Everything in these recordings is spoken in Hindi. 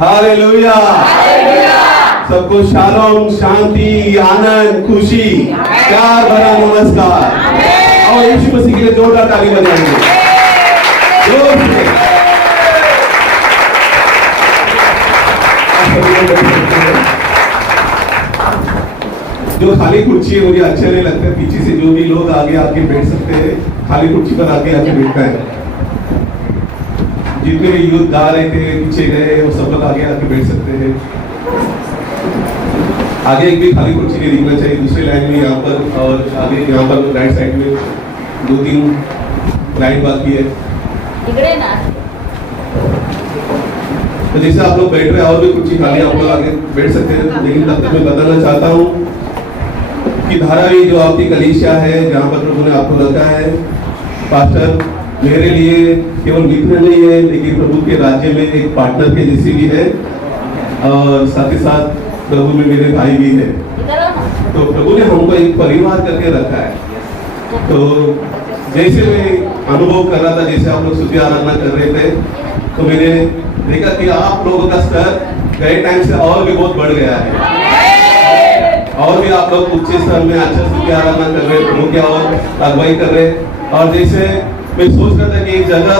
हालेलुया। सबको शालोम, शांति, आनंद, खुशी, प्यार भरा नमस्कार। और यीशु मसीह के लिए जोरदार ताली बजाएंगे जोर से। जो खाली कुर्सी है मुझे अच्छे नहीं लगते, पीछे से जो भी लोग आगे आके बैठ सकते हैं, खाली कुर्सी पर आगे आके बैठता है। जितने भी यूथ गा रहे थे पीछे गए, वो सब लोग आगे आके बैठ सकते हैं। आगे एक भी खाली कुर्सी नहीं दिखना चाहिए, दूसरे लाइन में यहाँ पर और आगे यहाँ पर राइट साइड में 2-3 लाइन बाकी है। तो जैसे आप लोग बैठ रहे हैं और भी कुर्सी खाली आप लोग आगे बैठ सकते हैं। लेकिन तब तक मैं बताना चाहता हूँ कि धारावी जो आपकी कलीसिया है, जहाँ पर प्रभु ने आपको रखा है, पास्टर मेरे लिए केवल मित्र नहीं है, लेकिन प्रभु के राज्य में एक पार्टनर के जैसी भी है, और साथ ही साथ प्रभु में मेरे भाई भी है। तो प्रभु ने हमको एक परिवार करके रखा है। तो जैसे मैं अनुभव कर रहा था, जैसे आप लोग स्तुति आराधना कर रहे थे, तो मैंने देखा कि आप लोगों का स्तर गए टाइम से और भी बहुत बढ़ गया है। और भी आप लोग उच्च स्तर में अच्छा स्तुति आराधना कर रहे, प्रभु की और अगुवाई कर रहे। और जैसे मैं सोच रहा था कि एक जगह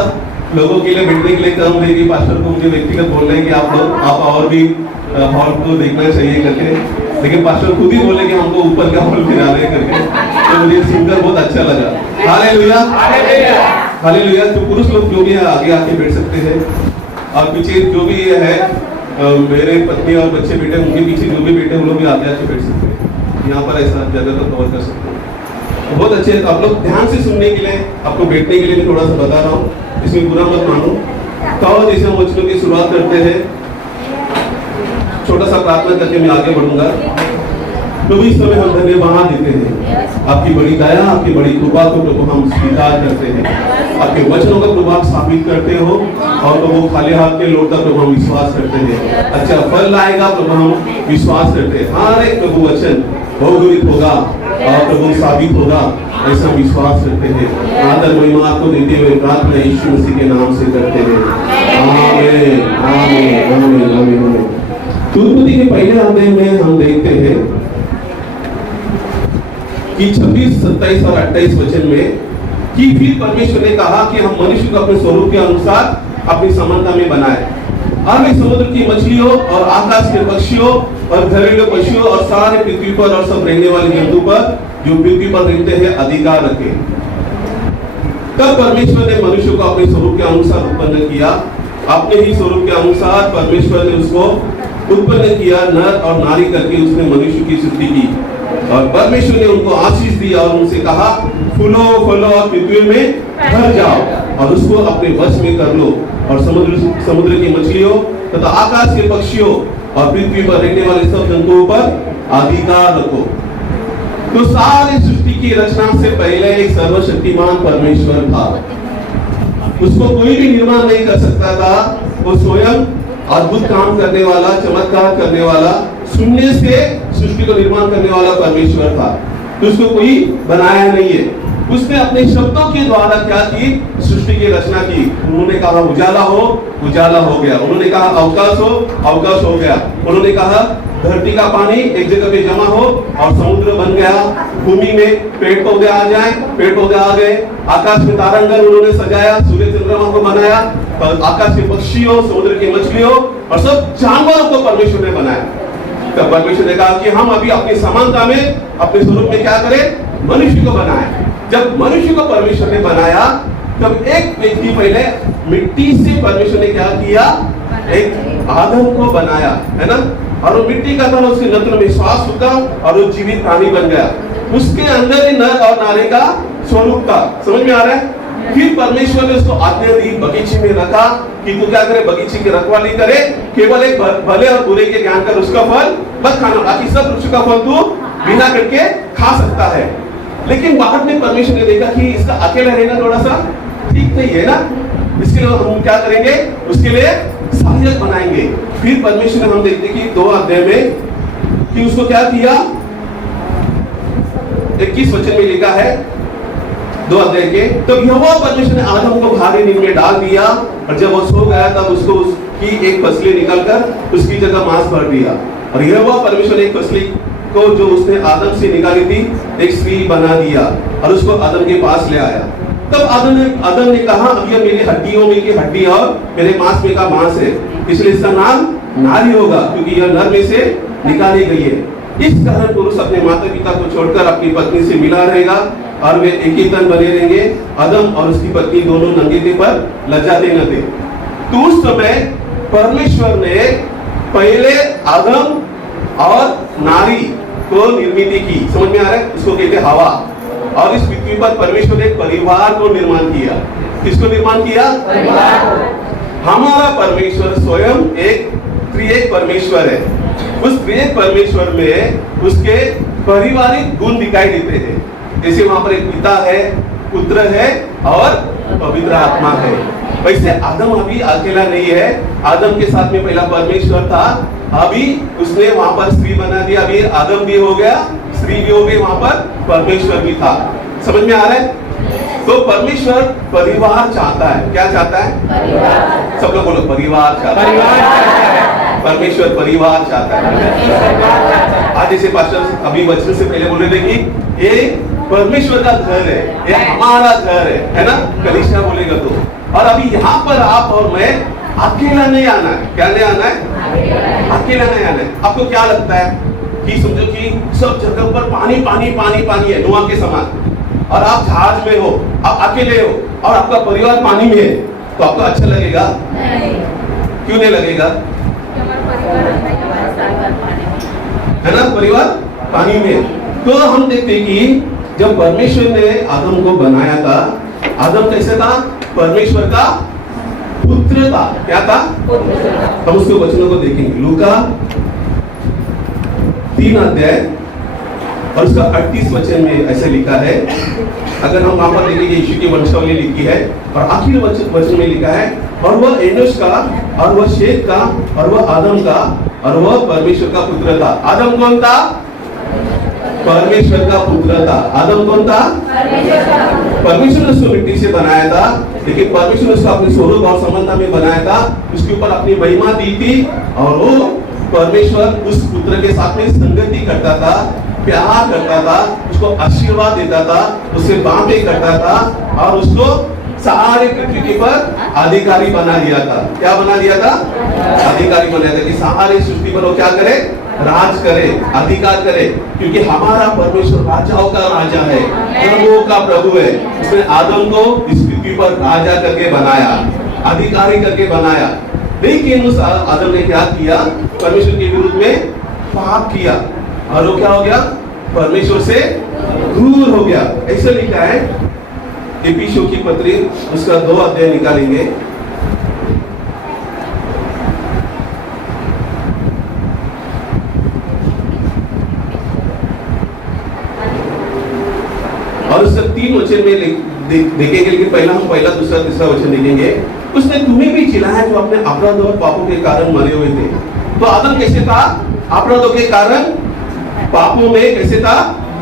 लोगों के लिए बैठने के लिए कम रहेगी, पास्टर को मुझे व्यक्तिगत बोल रहे हैं कि आप और भी हॉल को देखना चाहिए करके, लेकिन पास्टर खुद ही बोले कि हमको ऊपर का हॉल गिरा रहे करके। तो मुझे सुनकर बहुत अच्छा लगा। Hallelujah, hallelujah. तो पुरुष लोग जो भी है आगे आके बैठ सकते हैं, और पीछे जो भी है मेरे पत्नी और बच्चे बेटे, उनके पीछे जो भी बेटे वो लोग भी आगे आके बैठ सकते हैं। यहाँ पर ऐसा जगह तो कवर कर सकते हैं। बहुत अच्छे। आप लोग ध्यान से सुनने के लिए, आपको बैठने के लिए मैं थोड़ा सा बता रहा हूँ, इसमें बुरा मत मानो। तो जैसे हम वचनों की शुरुआत करते हैं, छोटा सा प्रार्थना करके मैं आगे बढ़ूंगा। प्रभु इस समय हम धन्यवाद देते हैं, आपकी बड़ी दया, आपकी बड़ी कृपा को प्रभु हम स्वीकार करते हैं। आपके वचनों का प्रभु आप साबित करते हो, और प्रभु खाली हाथ के लौटता प्रभु हम विश्वास करते हैं अच्छा फल लाएगा प्रभु हम विश्वास करते हैं। हर एक प्रभु वचन बहुगुणित होगा और प्रभु साबित होगा, ऐसा विश्वास करते हैं। आदर महिमा आपको देते हुए प्रार्थना यीशु मसीह के नाम से करते हैं। आमीन, आमीन, आमीन, आमीन। तुरपति के पहले अध्याय में हम देखते हैं कि 26, 27 और 28 वचन में कि फिर परमेश्वर ने कहा कि हम मनुष्य को अपने स्वरूप के अनुसार अपनी समानता में बनाए, हमें समुद्र की मछलियों और आकाश के पक्षियों और घरेलू पशुओं और सारे पृथ्वी पर और सब रहने वाले जंतु पर जो पृथ्वी पर रहते हैं अधिकार रखे। तब परमेश्वर ने मनुष्य को अपने स्वरूप के अनुसार उत्पन्न किया, अपने ही स्वरूप के अनुसार परमेश्वर ने उसको उत्पन्न किया, नर और नारी करके उसने मनुष्य की सृष्टि की। और परमेश्वर ने उनको आशीष दी और उनसे कहा, फूलो फलो और पृथ्वी में भर जाओ और उसको अपने वश में कर लो, और समुद्र की मछलियों तथा आकाश के पक्षियों और पृथ्वी पर रहने वाले सब जंतुओं पर अधिकार रखो। तो सारी सृष्टि की रचना से पहले एक सर्वशक्तिमान परमेश्वर था, उसको कोई भी निर्माण नहीं कर सकता था। वो स्वयं अद्भुत काम करने वाला, चमत्कार करने वाला, शून्य से सृष्टि को निर्माण करने वाला परमेश्वर था। तो उसको कोई बनाया नहीं है, उसने अपने शब्दों के द्वारा क्या की, सृष्टि की रचना की। उन्होंने कहा उजाला हो, उजाला हो गया। उन्होंने कहा अवकाश हो, अवकाश हो गया। उन्होंने कहा धरती का पानी एक जगह पे जमा हो और समुद्र बन गया। भूमि में पेड़ पौधे आ जाए, पेड़ पौधे आ गए। आकाश में तारांगण उन्होंने सजाया, सूर्य चंद्रमा को बनाया, आकाश के पक्षियों, समुद्र की मछलियों और सब जानवरों को परमेश्वर ने बनाया। तब परमेश्वर ने कहा कि हम अभी अपनी समानता में, अपने स्वरूप में क्या करें, मनुष्य को बनाए। जब मनुष्य को परमेश्वर ने बनाया, तब एक व्यक्ति पहले मिट्टी से परमेश्वर ने क्या किया, एक आदम को बनाया, है ना। और वो मिट्टी का था, उसके नत्र में श्वास हुआ और वो जीवित प्राणी बन गया। उसके अंदर ही नर और नारी का स्वरूप था। समझ में आ रहा है। फिर परमेश्वर ने उसको आज्ञा दी, बगीचे में रखा कि तू क्या करे, बगीचे की रखवाली करे, केवल एक भले और बुरे के ज्ञान कर, उसका फल मत खाना, बाकी सब वृक्ष का फल तू बिना करके खा सकता है। लेकिन बाद में परमेश्वर ने देखा कि इसका अकेला रहना थोड़ा सा ठीक नहीं है ना, इसके लिए हम क्या करेंगे, उसके लिए सहायक बनाएंगे। फिर परमेश्वर ने हम देखते कि 2 अध्याय में कि उसको क्या किया, 21 वचन में लिखा है 2 अध्याय के। तो यहोवा परमेश्वर ने आदम को भारी नींद में डाल दिया और जब वो सो गया तब उसको उसकी एक फसली निकालकर उसकी जगह मांस भर दिया। और यहोवा परमेश्वर ने एक फसली को जो उसने आदम से निकाली थी एक स्त्री बना दिया और उसको आदम के पास ले आया। तब आदम ने कहा, अब यह मेरी हड्डियों में की हड्डी और मेरे मांस में का मांस है, इसलिए इसका नाम नारी होगा, क्योंकि यह नर में से निकाली गई है। इस कारण पुरुष अपने माता पिता को छोड़कर अपनी पत्नी से मिला रहेगा और वे एक ही तन बने रहेंगे। आदम और उसकी पत्नी दोनों नंगे थे पर लज्जाते न थे। तो उस समय परमेश्वर ने पहले आदम और नारी को निर्मित की, समझ में आ रहा है? उसको कहते हैं हवा। और इस पृथ्वी पर परमेश्वर ने परिवार को निर्माण किया। किसको निर्माण किया? हमारा परमेश्वर स्वयं एक त्रिएक परमेश्वर है। उस त्रिएक परमेश्वर में उसके पारिवारिक गुण दिखाई देते हैं। जैसे वहां पर एक पिता है, पुत्र है और पवित्र आत्मा है। वैसे आदम अभी अकेला नहीं है, आदम के साथ में पहला परमेश्वर था, अभी उसने वहां पर स्त्री बना दिया। अभी आदम भी हो गया, स्त्री भी हो गई, वहां पर परमेश्वर भी था। समझ में आ रहा है? तो परमेश्वर परिवार चाहता है। क्या चाहता है? परिवार। सब लोग बोलो, परिवार चाहता है। परमेश्वर परिवार चाहता है। आज जैसे पास्टर अभी वचन से पहले बोल रहे थे कि ये परमेश्वर का घर है, ये हमारा घर है ना? कलीसिया बोलेगा तो। और अभी यहाँ पर आप और मैं अकेला नहीं आना है। क्या नहीं आना है? अकेला नहीं आना है। आपको क्या लगता है कि समझो कि सब जगह पर पानी पानी पानी पानी है, नुआ के समान, और आप जहाज में हो, आप अकेले हो और आपका परिवार पानी में है, तो आपको अच्छा लगेगा? नहीं। क्यों नहीं लगेगा? है ना, परिवार पानी में। तो हम देखते हैं कि जब परमेश्वर ने आदम को बनाया था, आदम कैसे था? परमेश्वर का पुत्र था। क्या था? हम उसके वचनों को देखेंगे। लूका 3 अध्याय और उसका 38 वचन में ऐसे लिखा है। अगर हम वहां पर देखेंगे, यीशु की वंशावली लिखी है और आखिरी वचन में लिखा है, और वह एनोश का और वह शेत का और वह आदम का और वह परमेश्वर का पुत्र था। आदम कौन था? परमेश्वर का पुत्र था। आदम कौन था? परमेश्वर ने उसको मिट्टी से बनाया था, लेकिन परमेश्वर ने उसको अपने स्वरूप और समानता में बनाया था। उसके ऊपर अपनी महिमा दी थी और वो परमेश्वर उस पुत्र के साथ में संगति करता था, प्यार करता था, उसको आशीर्वाद देता था, उससे बातें करता था और उसको सारे पृथ्वी पर अधिकारी बना दिया था। क्या बना दिया था? अधिकारी बनाया था कि सारे सृष्टि पर वो क्या करे? राज करे, अधिकार करे, क्योंकि हमारा परमेश्वर राजाओं का राजा है, प्रभुओं का प्रभु है। उसने आदम को इस पृथ्वी पर राजा करके बनाया, अधिकारी करके बनाया। लेकिन उस आदम ने क्या किया? परमेश्वर के विरुद्ध में पाप किया और वो क्या हो गया? परमेश्वर से दूर हो गया। ऐसे लिखा है इफिसियों की पत्री, उसका 2 अध्याय निकालेंगे। और उसका 3 वचन में देखेंगे, लेकिन पहला हम पहला दूसरा तीसरा वचन देखेंगे। उसने तुम्हें भी चिल्लाया जो अपने अपराधों और पापों के कारण मरे हुए थे। तो आदम कैसे था? अपराधों के कारण, पापों में कैसे था?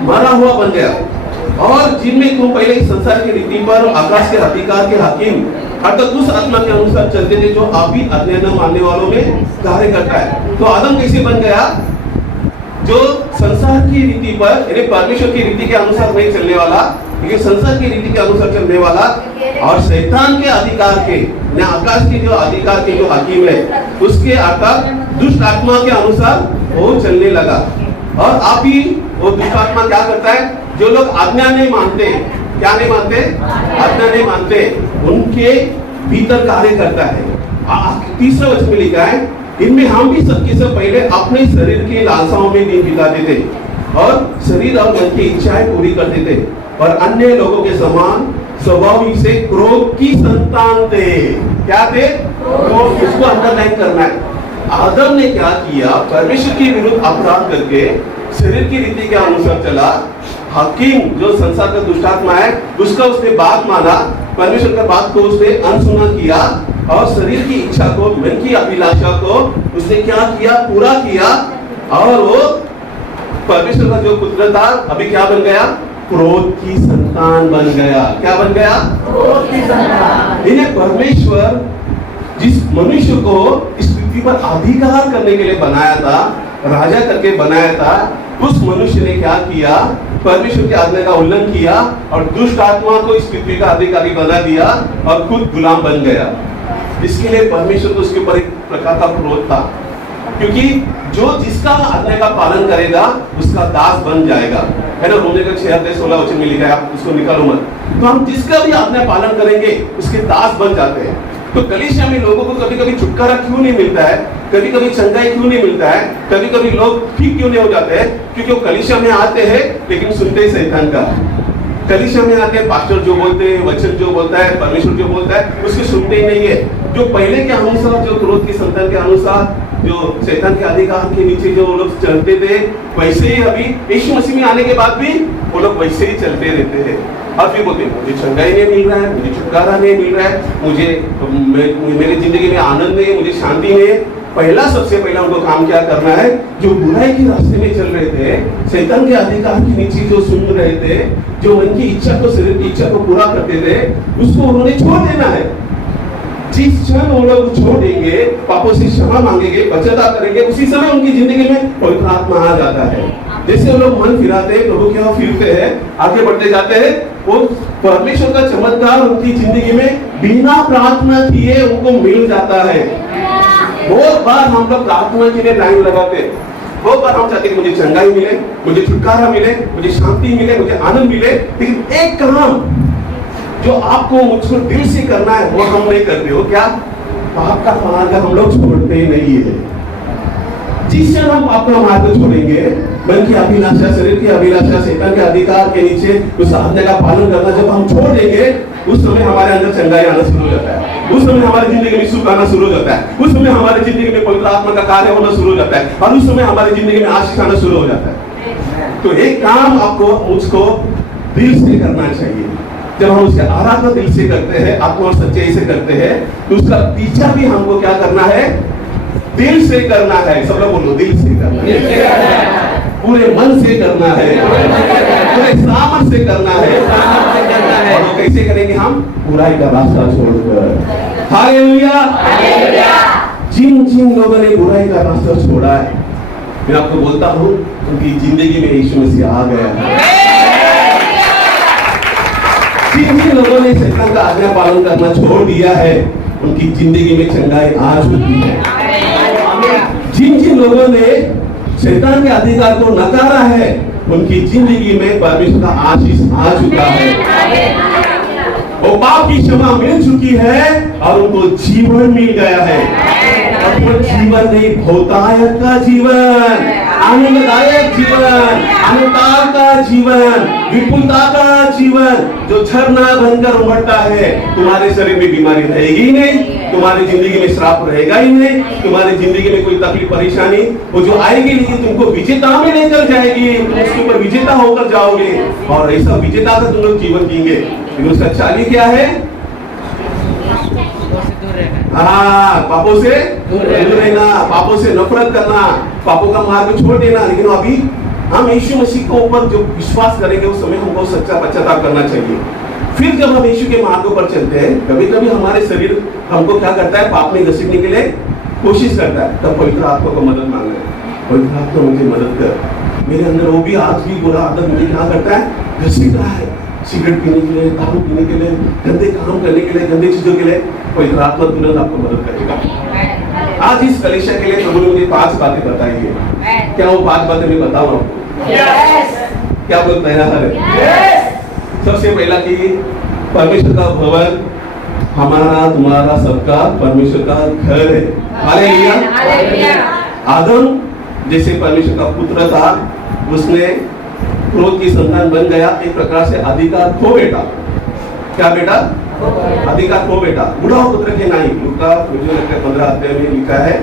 मरा हुआ बन गया। और जिनमें तुम पहले इस संसार की रीति पर आकाश के अधिकार के हाकिम अर्थात उस आत्मा के अनुसार चलते थे जो आप भी आज्ञा न मानने वालों में कार्य करता है। तो आदम कैसे बन गया? जो संसार की रीति पर, यानी परमेश्वर की रीति के अनुसार नहीं चलने वाला, लेकिन संसार की रीति के अनुसार चलने वाला और शैतान के अधिकार के, न आकाश के जो अधिकार के जो हाकिम है उसके अर्थात दुष्ट आत्मा के अनुसार वो चलने लगा। और आप ही वो दुष्ट आत्मा क्या करता है? जो लोग आज्ञा नहीं मानते, क्या नहीं मानते? आज्ञा नहीं मानते, उनके भीतर कार्य करता है। तीसरा वचन में लिखा है, इनमें हम भी सबके सब पहले अपने शरीर की लालसाओं में दिन बिताते थे और शरीर और मन की इच्छाएं पूरी करते थे और अन्य लोगों के समान स्वभाव से क्रोध की संतान थे। क्या थे? क्रोध। इसको अंडरलाइन करना है। आदम ने क्या किया? परमेश्वर के विरुद्ध अपराध करके शरीर की रीति के अनुसार चला। हकीम जो संसार का दुष्टात्मा है उसका उसने बात माना, परमेश्वर का बात को उसने अनसुना किया और शरीर की इच्छा को, मन की अभिलाषा को उसने क्या किया? पूरा किया। और वो परमेश्वर का जो पुत्र था अभी क्या बन गया? क्रोध की संतान बन गया। क्या बन गया? क्रोध की संतान। इन्हें परमेश्वर जिस मनुष्य को इस पृथ्वी पर अधिकार करने के लिए बनाया था, राजा करके बनाया था, उस मनुष्य ने क्या किया? परमेश्वर की आज्ञा का उल्लंघन किया और दुष्ट आत्मा को इस पृथ्वी का अधिकारी बना दिया और खुद गुलाम बन गया। इसके लिए परमेश्वर को उसके ऊपर एक प्रकार का क्रोध था, क्योंकि जो जिसका आज्ञा का पालन करेगा उसका दास बन जाएगा, है ना। रोमने का 6:16 में लिखा है, आप उसको निकालो मत। तो हम जिसका भी आज्ञा पालन करेंगे उसके दास बन जाते हैं। तो कलीसिया में लोगों को कभी कभी छुटकारा क्यों नहीं मिलता है, कभी कभी चंगाई क्यों नहीं मिलता है, कभी कभी लोग ठीक क्यों नहीं हो जाते हैं? क्योंकि वो कलीसिया में आते हैं लेकिन सुनते ही शैतान का। कलीसिया में आते हैं, पास्टर जो बोलते हैं, वचन जो बोलता है, परमेश्वर जो बोलता है, उसके सुनते ही नहीं है। जो पहले के अनुसार, जो क्रोध की संतान के अनुसार, जो शैतान के अधिकार के नीचे जो लोग चलते थे, वैसे ही अभी यीशु मसीह में आने के बाद भी वो लोग वैसे ही चलते रहते हैं। और फिर बोलते मुझे चंगाई नहीं मिल रहा है, मुझे छुटकारा नहीं मिल रहा है, मेरे जिंदगी में आनंद नहीं है, मुझे शांति नहीं है। पहला, सबसे पहला उनको काम क्या करना है? जो बुराई के रास्ते में चल रहे थे, शैतान के अधिकार के नीचे जो सुन रहे थे, जो मन की इच्छा को, शरीर की इच्छा को पूरा करते थे, उसको उन्होंने छोड़ देना है। जिस क्षण वो लोग छोड़ देंगे, पापों से क्षमा मांगेंगे, बचता करेंगे, उसी समय उनकी जिंदगी में पवित्र आत्मा आ जाता है। जैसे वो लोग मन फिराते हैं, प्रभु के यहाँ फिरते हैं, आगे बढ़ते जाते हैं, वो परमेश्वर का चमत्कार उनकी जिंदगी में बिना प्रार्थना किए उनको मिल जाता है। बहुत बार हम लोग प्रार्थना के लिए टाइम लगाते हैं, बहुत बार हम चाहते हैं कि मुझे चंगाई मिले, मुझे छुटकारा मिले, मुझे शांति मिले, मुझे आनंद मिले, लेकिन एक काम जो आपको मुझको दिल से करना है वो हम नहीं करते हो। क्या? पाप का मार्ग हम लोग छोड़ते ही नहीं है। जिस क्षण हम पाप का मार्ग छोड़ेंगे, मन की अभिलाषा, शरीर की अभिलाषा, शैतान के अधिकार के नीचे उस आज्ञा का पालन करना जब हम छोड़ देंगे, उस समय हमारे अंदर चंगाई आना शुरू हो जाता है, उस समय हमारी जिंदगी में सुख आना शुरू हो जाता है, उस समय हमारी जिंदगी में पवित्र आत्मा का कार्य होना शुरू हो जाता है, और उस समय हमारी जिंदगी में आशीष आना शुरू हो जाता है। तो एक काम आपको मुझको दिल से करना चाहिए। जब हम उसके आराधना दिल से करते हैं, आत्मा और सच्चाई से करते हैं, तो उसका पीछा भी हमको क्या करना है? दिल से करना है। सब लोग बोलो, दिल से करना है, पूरे मन से करना है, पूरे सामर्थ से करना है। और वो कैसे करेंगे? हम बुराई का रास्ता छोड़कर। हालेलुया। जिन जिन लोगों ने बुराई का रास्ता छोड़ा है, मैं आपको बोलता हूँ, उनकी जिंदगी में यीशु मसीह आ गया है। जिन जिन लोगों ने शैतान का आज्ञा पालन करना छोड़ दिया है, उनकी जिंदगी में चंगाई आ चुकी है। जिन जिन लोगों ने शैतान के अधिकार को नकारा है, उनकी जिंदगी में परमेश्वर का आशीष आ चुका है। वो पाप की क्षमा मिल चुकी है और उनको जीवन मिल गया है। और वो जीवन नहीं, बहुतायत का जीवन, आनंददायक जीवन, अनुताप का जीवन, विपुलता का जीवन, जो झरना बनकर उमड़ता है। तुम्हारे शरीर में बीमारी रहेगी ही नहीं, तुम्हारी जिंदगी में श्राप रहेगा ही नहीं, तुम्हारी जिंदगी में कोई तकलीफ परेशानी वो जो आएगी, लेकिन तुमको विजेता में लेकर जाएगी, तुम उसके ऊपर विजेता होकर जाओगे और ऐसा विजेता का तुम लोग जीवन जीएंगे। लेकिन उसका चाली क्या है? हाँ, पापों से दूर रहना, पापों से नफरत करना, पापों का मार्ग छोड़ देना। लेकिन अभी हम यीशु मसीह को ऊपर जो विश्वास करेंगे, उस समय हमको सच्चा पश्चाताप करना चाहिए। फिर जब हम यीशु के मार्ग पर चलते हैं, कभी कभी हमारे शरीर हमको क्या करता है? पाप में घसीटने के लिए कोशिश करता है। तब पवित्र आत्मा को मदद मांगना है, पवित्र आत्मा मुझे मदद कर, मेरे अंदर वो भी आज भी बुरा आदत मुझे क्या करता है? घसीट रहा है, सिगरेट पीने के लिए, दारू पीने के लिए, गंदे काम करने के लिए, गंदे चीजों के लिए। पवित्र आत्मा तुरंत आपको मदद करेगा। आज इस कलीसिया के लिए प्रभु ने मुझे 5 बातें बताई है। क्या वो 5 बातें मैं बताऊं आपको? क्या बोल तैयार है? सबसे पहला कि परमेश्वर का भवन हमारा, तुम्हारा, सबका परमेश्वर का घर है। हालेलुया। आदम जैसे परमेश्वर का पुत्र था, उसने क्रोध की संतान बन गया, एक प्रकार से अधिकार खो बेटा। क्या बेटा? अधिकार खो बेटा। बुढ़ा पुत्र के नाई, लूका मुझे लगता है 15 अध्याय में लिखा है,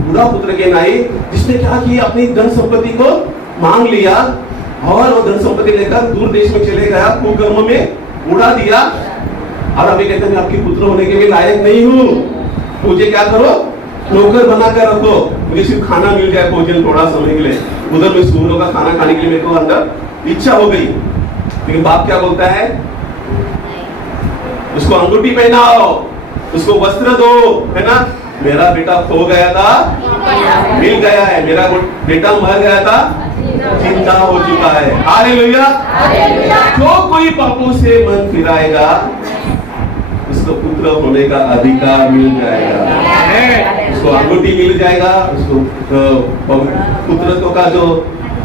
बुढ़ा पुत्र के नाई, जिसने क्या किया? अपनी धन संपत्ति को मांग लिया और वो धन संपत्ति लेकर दूर देश में चले गया, कुकर्म में उड़ा दिया। और अभी कहते हैं मैं आपकी पुत्र होने के लिए लायक नहीं हूँ, मुझे क्या करो? नौकर बना कर रखो, मुझे सिर्फ खाना मिल जाए भोजन थोड़ा समय के लिए। उधर में सूरों का खाना खाने के लिए मेरे को अंदर इच्छा हो गई। लेकिन बाप क्या बोलता है? उसको अंगूठी पहनाओ, उसको वस्त्र दो, है ना। मेरा बेटा खो गया था, मिल गया है। मेरा बेटा मर गया था, जिंदा हो चुका है। हालेलुया। जो कोई पापों से मन फिराएगा उसको पुत्र होने का अधिकार मिल जाएगा, उसको अंगूठी मिल जाएगा, उसको पुत्रत्व का जो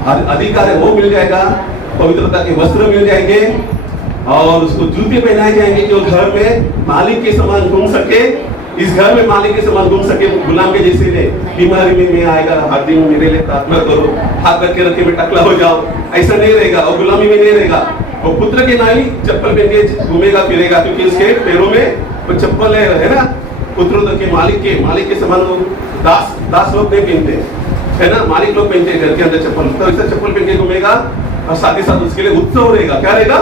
अधिकार है वो मिल जाएगा, पवित्रता के वस्त्र मिल जाएंगे और उसको जूते पहनाए जाएंगे जो घर में मालिक के समान घूम सके। इस घर में मालिक के समान घूम सके, गुलाम के जैसे ने। बीमारी में मैं आएगा, हर दिन मेरे लिए प्रार्थना करो, हाथ रख के में टकला हो जाओ, ऐसा नहीं रहेगा। और गुलामी में नहीं रहेगा। और पुत्र के नाई चप्पल पहन के घूमेगा फिरेगा, क्योंकि उसके पैरों में वो चप्पल है ना। पुत्र के मालिक के समान दास लोग नहीं पहनते, है ना। मालिक लोग पहनते घर के अंदर चप्पल, तो ऐसा चप्पल पहन के घूमेगा। और साथ ही साथ उसके लिए उत्सव रहेगा। क्या रहेगा?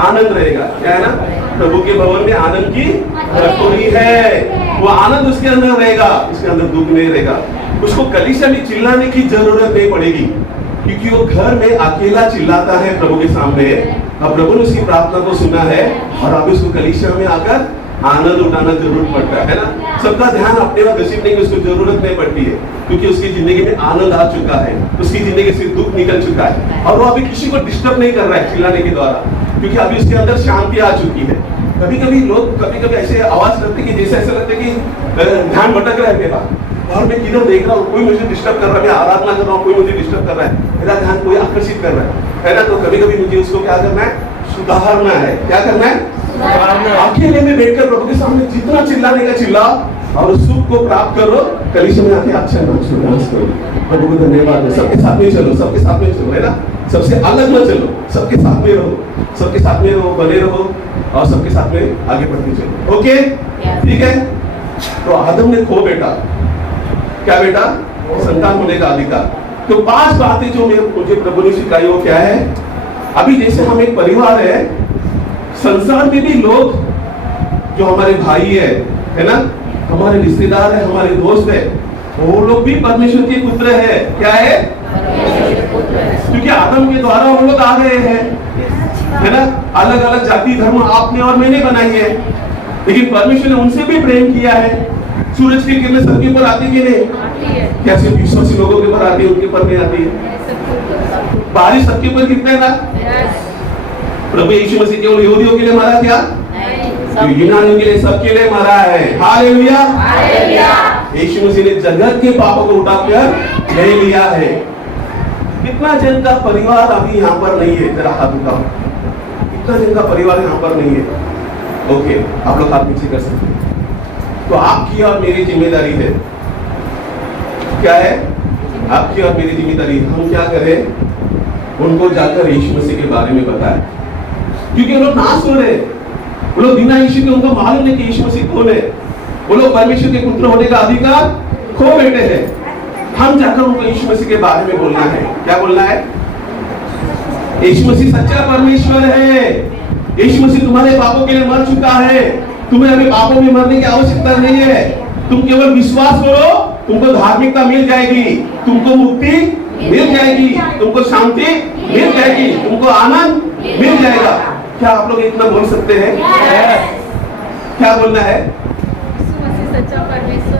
आनंद रहेगा। क्या है ना, प्रभु के भवन में आनंद की रसोई है। वो आनंद उसके अंदर रहेगा, उसके अंदर दुख नहीं रहेगा। उसको कलीसिया में चिल्लाने की जरूरत नहीं पड़ेगी, क्योंकि वो घर में अकेला चिल्लाता है प्रभु के सामने। अब प्रभु ने उसकी प्रार्थना को सुना है और अब उसको कलीसिया में आकर आनंद उठाना जरूर पड़ता है ना। सबका ध्यान अपने वक्त घसीटने की उसको जरूरत नहीं पड़ती है, क्योंकि उसकी जिंदगी में आनंद आ चुका है, उसकी जिंदगी से दुख निकल चुका है और वो अभी किसी को डिस्टर्ब नहीं कर रहा है चिल्लाने के द्वारा, क्योंकि अभी उसके अंदर शांति आ चुकी है। कभी कभी ऐसे आवाज करते कि जैसे ऐसा लगता है कि ध्यान भटक रहा है मेरा, और मैं किधर देख रहा हूँ, कोई मुझे डिस्टर्ब कर रहा है, मैं आराधना कर रहा हूँ, कोई मुझे डिस्टर्ब कर रहा है, मेरा ध्यान कोई आकर्षित कर रहा है ना। तो कभी कभी मुझे उसको क्या करना है? सुधारना है। क्या करना है? अकेले में बैठकर प्रभु के सामने जितना चिल्लाने का चिल्लाओ और सुख को प्राप्त करो। कलीसिया में आके अच्छा डांस करो, प्रभु को धन्यवाद दो, सबके साथ में चलो, सबके साथ में चलो, है ना। सबसे अलग मत चलो, सबके साथ में रहो, सबके साथ में रहो, बने रहो और सबके साथ में आगे बढ़ते चलो। ओके, ठीक है। तो आदम ने खो बेटा, क्या बेटा? संतान होने का अधिकार। तो 5 बातें जो मुझे प्रभु ने सिखाई वो क्या है? अभी जैसे हम एक परिवार है, संसार में भी लोग जो हमारे भाई है ना, हमारे रिश्तेदार है, हमारे दोस्त है, वो लोग भी परमेश्वर के पुत्र है। क्या है? क्योंकि आदम के द्वारा वो लोग आ गए हैं, है ना। अलग अलग जाति धर्म आपने और मैंने बनाई है, लेकिन परमेश्वर ने उनसे भी प्रेम किया है। सूरज की किरणें सबके ऊपर आती कि नहीं? क्या सिर्फ विश्वासी लोगों के ऊपर आती है, उनके ऊपर नहीं आती है? बारिश सबके ऊपर गिरता है ना। प्रभु यीशु मसीह केवल यहूदियों के लिए मरा क्या? यूनानियों के लिए, सबके लिए मरा है। हालेलुया। यीशु मसीह ने जगत के पापों को उठाकर ले लिया है। कितना जन का परिवार अभी यहाँ पर नहीं है? जरा हाथ उठाओ। कितना जन का परिवार यहाँ पर नहीं है? ओके, आप लोग हाथ नीचे कर सकते हैं। तो आपकी और मेरी जिम्मेदारी है, क्या है? आपकी और मेरी जिम्मेदारी, हम क्या करें? उनको जाकर यीशु मसीह के बारे में बताएं, क्योंकि वो लोग नाश हो रहे, वो लोग बिना यीशु के, उनको मालूम नहीं कि यीशु मसीह कौन है। वो लोग परमेश्वर के पुत्र होने का अधिकार खो बैठे हैं। हम जाकर उनको यीशु मसीह के बारे में बोलना है। क्या बोलना है? यीशु मसीह सच्चा परमेश्वर है। यीशु मसीह तुम्हारे पापों के लिए मर चुका है। तुम्हें अभी पापों में मरने की आवश्यकता नहीं है। तुम केवल विश्वास करो, तुमको धार्मिकता मिल जाएगी, तुमको मुक्ति मिल जाएगी, तुमको शांति मिल जाएगी, तुमको आनंद मिल जाएगा। क्या आप लोग इतना बोल सकते हैं? क्या बोलना है?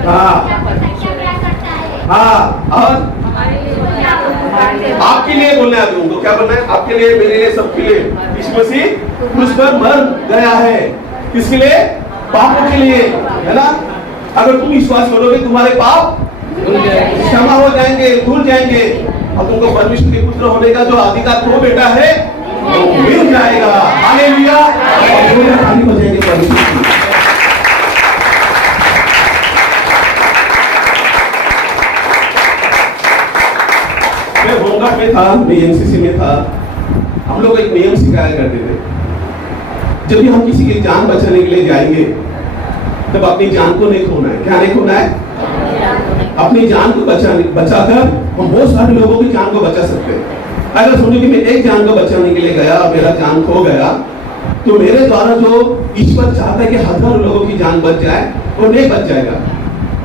हाँ हाँ, और आपके लिए बोलना है। तुमको क्या बोलना है? आपके लिए, मेरे लिए, सबके लिए। यीशु मसीह क्रूस पर मर गया है, किसके लिए? पापों के लिए, है ना। अगर तुम विश्वास करोगे तुम्हारे पाप क्षमा हो जाएंगे, भूल जाएंगे और तुमको परमेश्वर के पुत्र होने का जो अधिकार खो बेटा है वो मिल जाएगा। हालेलुया। ताली बजाएंगे परमेश्वर की। मैं होमगार्ड में था, मैं एनसीसी में था। हम लोग एक नियम सिखाया करते थे, जब भी हम किसी की जान बचाने के लिए जाएंगे तब अपनी जान को नहीं खोना है। क्या नहीं खोना है? अपनी जान को बचाकर हम बहुत सारे लोगों की जान को बचा सकते हैं। अगर समझो कि मैं एक जान को बचाने के लिए गया और मेरा जान खो गया, तो मेरे द्वारा जो ईश्वर चाहता है कि हजारों लोगों की जान बच जाए, वो नहीं बच जाएगा।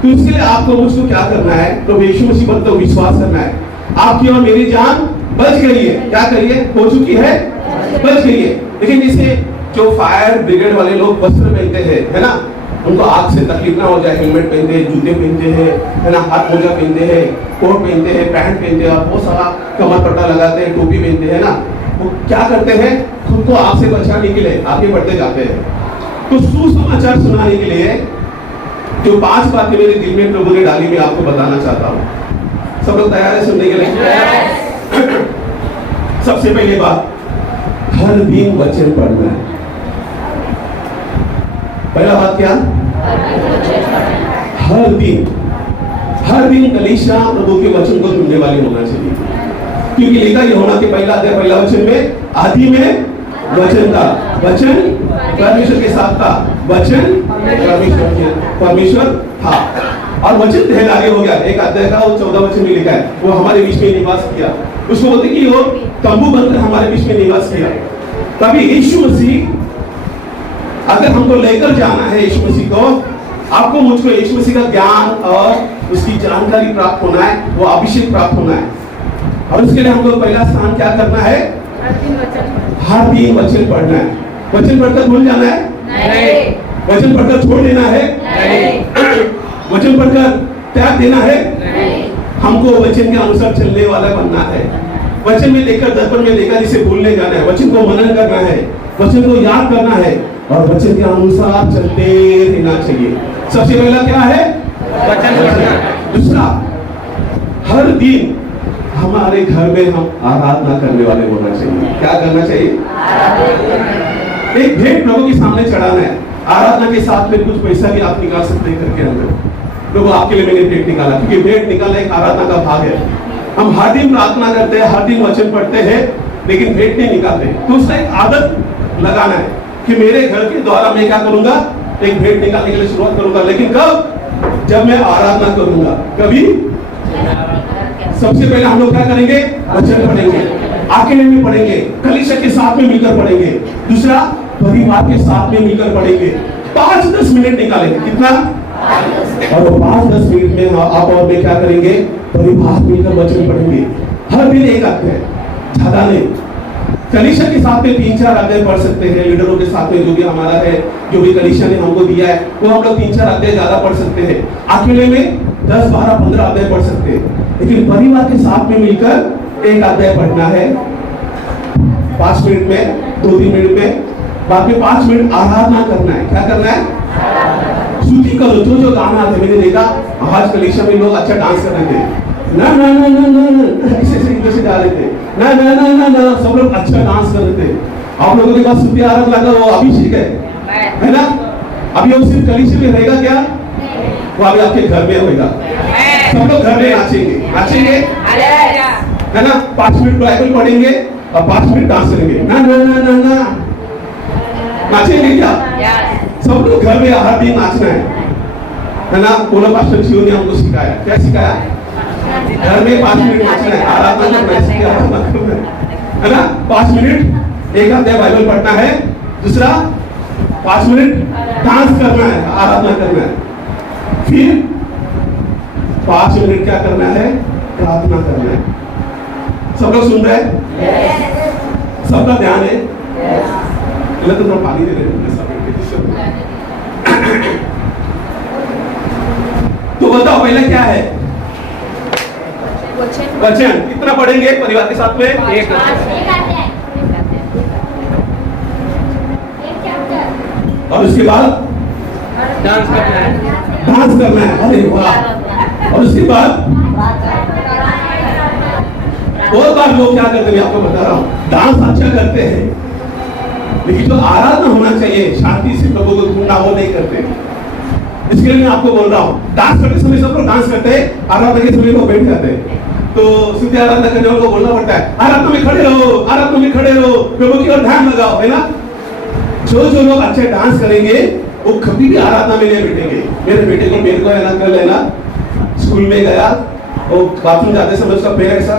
तो इसके लिए आपको मुझको क्या करना है? तो यीशु मसीह पर तो विश्वास करना है। आपकी और मेरी जान बच गई है। क्या करिए? हो चुकी है, बच गई है। लेकिन जैसे जो फायर ब्रिगेड वाले लोग वस्त्र पहनते हैं, है ना, उनको आग से तकलीफ ना हो जाए, हेलमेट पहनते हैं, जूते पहनते हैं, है ना, हाथ मोजा पहनते हैं, कोट पहनते हैं, पैंट पहनते हैं, और बहुत सारा कमर पट्टा लगाते हैं, टोपी पहनते हैं ना, वो क्या करते हैं, खुद को आग से बचाने के लिए आगे बढ़ते जाते हैं। तो सुसमाचार सुनाने के लिए जो 5 बातें मेरे दिल में प्रभु ने डाली, मैं आपको बताना चाहता हूँ। सब लोग तैयार है सुनने के लिए? सबसे पहली बात, हर दिन वचन पढ़ना है। पहला बात क्या? हर दिन कलीसिया प्रभु के वचन को सुनने वाले होना चाहिए, क्योंकि लिखा ये होना कि पहला अध्याय पहला वचन में, आदि में वचन था, वचन परमेश्वर के साथ था, वचन परमेश्वर था, और वचन ढेर हो गया। एक अध्याय का 14 वचन में लिखा है, वो हमारे बीच में निवास किया। उसको बोलते कि वो तंबू बनकर हमारे बीच में निवास किया। तभी यीशु मसीह, अगर हमको लेकर जाना है यीशु मसीह को, आपको मुझको यीशु मसीह का ज्ञान और उसकी जानकारी प्राप्त होना है, वो अभिषेक प्राप्त होना है। और उसके लिए हमको पहला स्थान क्या करना है? हर दिन वचन पढ़ना है। वचन पढ़कर भूल जाना है? नहीं। वचन पढ़कर छोड़ देना है? नहीं। वचन पढ़कर त्याग देना है? नहीं। हमको वचन के अनुसार चलने वाला बनना है। वचन में देखकर, दर्पण में देखकर इसे भूलने जाना है, वचन को मनन करना है, वचन को याद करना है, और वचन के अनुसार चलते रहना चाहिए। सबसे पहला क्या है? वचन पढ़ना। दूसरा, हर दिन हमारे घर में हम आराधना करने वाले होना चाहिए। क्या करना चाहिए? एक भेंट प्रभु के सामने चढ़ाना है। आराधना के साथ में कुछ पैसा भी आप निकाल सकते हैं करके अंदर। प्रभु आपके लिए मैंने भेंट निकाला, क्योंकि भेंट निकालना एक आराधना का भाग है। हम हर दिन प्रार्थना करते हैं, हर दिन वचन पढ़ते हैं, लेकिन भेंट नहीं निकालते। तो उसका एक आदत लगाना है कि मेरे घर के द्वारा मैं क्या करूंगा, एक भेंट निकालने के लिए शुरुआत करूंगा। लेकिन कब? जब मैं आराधना करूंगा। कभी? सबसे पहले हम लोग क्या करेंगे? वचन पढ़ेंगे, अकेले में पढ़ेंगे, कलीसिया के साथ में मिलकर पढ़ेंगे। दूसरा, परिवार के साथ में मिलकर पढ़ेंगे। 5-10 मिनट निकालेंगे। कितना? और वो 5-10 मिनट में आप और मैं क्या करेंगे? परिवार मिलकर वचन पढ़ेंगे। हर दिन एक अध्याय, ज्यादा नहीं। कलीसिया के साथ में 3-4 अध्याय पढ़ सकते हैं। लीडरों के साथ में जो भी हमारा है, जो भी कलीसिया ने हमको दिया है, वो हम लोग 3-4 अध्याय ज्यादा पढ़ सकते हैं। अकेले में 10, 12, 15 अध्याय पढ़ सकते हैं। लेकिन परिवार के साथ में मिलकर एक अध्याय पढ़ना है 5 मिनट में, 2-3 मिनट में। बाद में 5 मिनट आराधना करना है। क्या करना है? स्तुति करो। जो गाना आता है, मैंने देखा आज कलीसिया में लोग अच्छा डांस कर रहे थे, ना ना ना ना ना ऐसे गा रहे थे, ना ना ना ना ना, सब लोग अच्छा डांस कर रहे थे। आप लोगों के पास स्तुति आराधना का वो अभिषेक है ना? अभी वो सिर्फ कलीसिया में रहेगा क्या? वो अभी आपके घर में होगा। सब लोग घर में नाचेंगे, है ना? 5 मिनट बाइबल पढ़ेंगे और 5 मिनट डांस करेंगे। ना ना ना ना ना, नाचेंगे क्या? सब लोग घर में हर दिन नाचना है ना? बोलो पास्टर शिव ने हमको सिखाया। क्या सिखाया? घर में 5 मिनट नाचना है, आराधना करना है ना? 5 मिनट एक अध्याय बाइबल पढ़ना है। दूसरा, 5 मिनट डांस करना है, आराधना करना है। फिर 5 मिनट क्या करना है? प्रार्थना करना है। सब लोग सुन रहे हैं? सबका ध्यान है? तो थोड़ा पानी दे रहे हैं। तो बताओ पहले क्या है? वचन। कितना पढ़ेंगे परिवार के साथ में? एक। और उसके बाद डांस करना है। अरे वाह! और उसके बाद बहुत बार लोग क्या करते हैं, आपको बता रहा हूँ, डांस अच्छा करते हैं, लेकिन जो आराधना होना चाहिए, शांति से प्रभु को ढूंढना, वो नहीं करते। इसके लिए मैं आपको बोल रहा हूँ, डांस करते समय सब लोग डांस करते हैं, आराधना के समय लोग बैठ जाते हैं। तो स्तुति आराधना करने वालों को बोलना पड़ता है, आराधना में खड़े रहो, आराधना में खड़े रहो, प्रभु की ओर ध्यान लगाओ, है ना? जो लोग अच्छे डांस करेंगे वो कभी भी आराधना में नहीं बैठेंगे। मेरे बेटे को है ना, कल है ना, स्कूल में गया, वो बाथरूम जाते समय उसका पैर ऐसा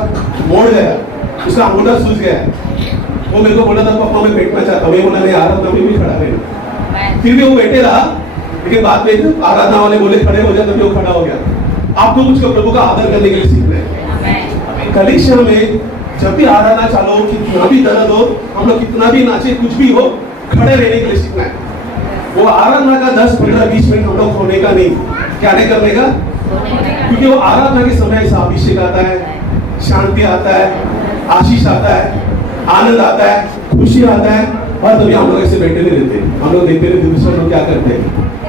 मोड़ गया, उसका अंगूठा सूज गया। वो मेरे को बोला था, पापा मैं बैठना चाहता हूँ। बोला नहीं, आराधना में भी खड़ा रहना। फिर भी वो बैठे रहा, लेकिन बाद में आराधना वाले बोले खड़े हो जाए, तभी वो खड़ा हो गया। आपको मुझको प्रभु का आदर करने के लिए सीख रहे हैं। कलीसिया में जब भी आराधना चालू हो, कितना भी दर्द हो, हम लोग कितना भी नाचे, कुछ भी हो, खड़े रहने के लिए सीखना है। वो आराधना का 10, 15, 20 मिनट हम लोग होने का नहीं, क्या नहीं करने का, क्योंकि वो आराधना के समय ऐसा अभिषेक आता है, शांति आता है, आशीष आता है, आनंद आता है, खुशी आता है, और तभी हम लोग ऐसे बैठे नहीं रहते, हम लोग देखते रहते दूसरे लोग क्या करते हैं,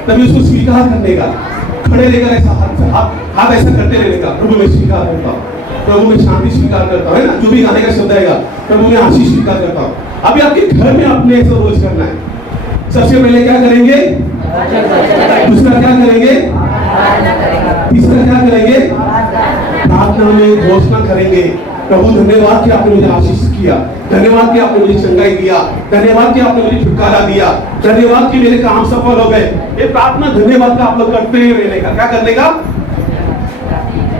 तभी उसको स्वीकार करने का, खड़े रहकर ऐसा हाथ ऐसा करते रहने का, प्रभु मैं स्वीकार करता हूँ, प्रभु में शांति स्वीकार करता हूँ, है ना, जो भी गाने का शब्द आएगा, प्रभु में आशीष स्वीकार करता हूँ। अभी आपके घर में अपने ऐसा रोज करना है। सबसे पहले क्या करेंगे, दूसरा क्या करेंगे, तीसरा क्या करेंगे, प्रार्थना में घोषणा करेंगे, प्रभु धन्यवाद कि आपने मुझे आशीष किया, धन्यवाद कि आपने मुझे चंगाई दिया, धन्यवाद कि आपने मुझे छुटकारा दिया, धन्यवाद कि मेरे काम सफल हो गए। ये प्रार्थना धन्यवाद का आप लोग करते ही रहने का, क्या करने का।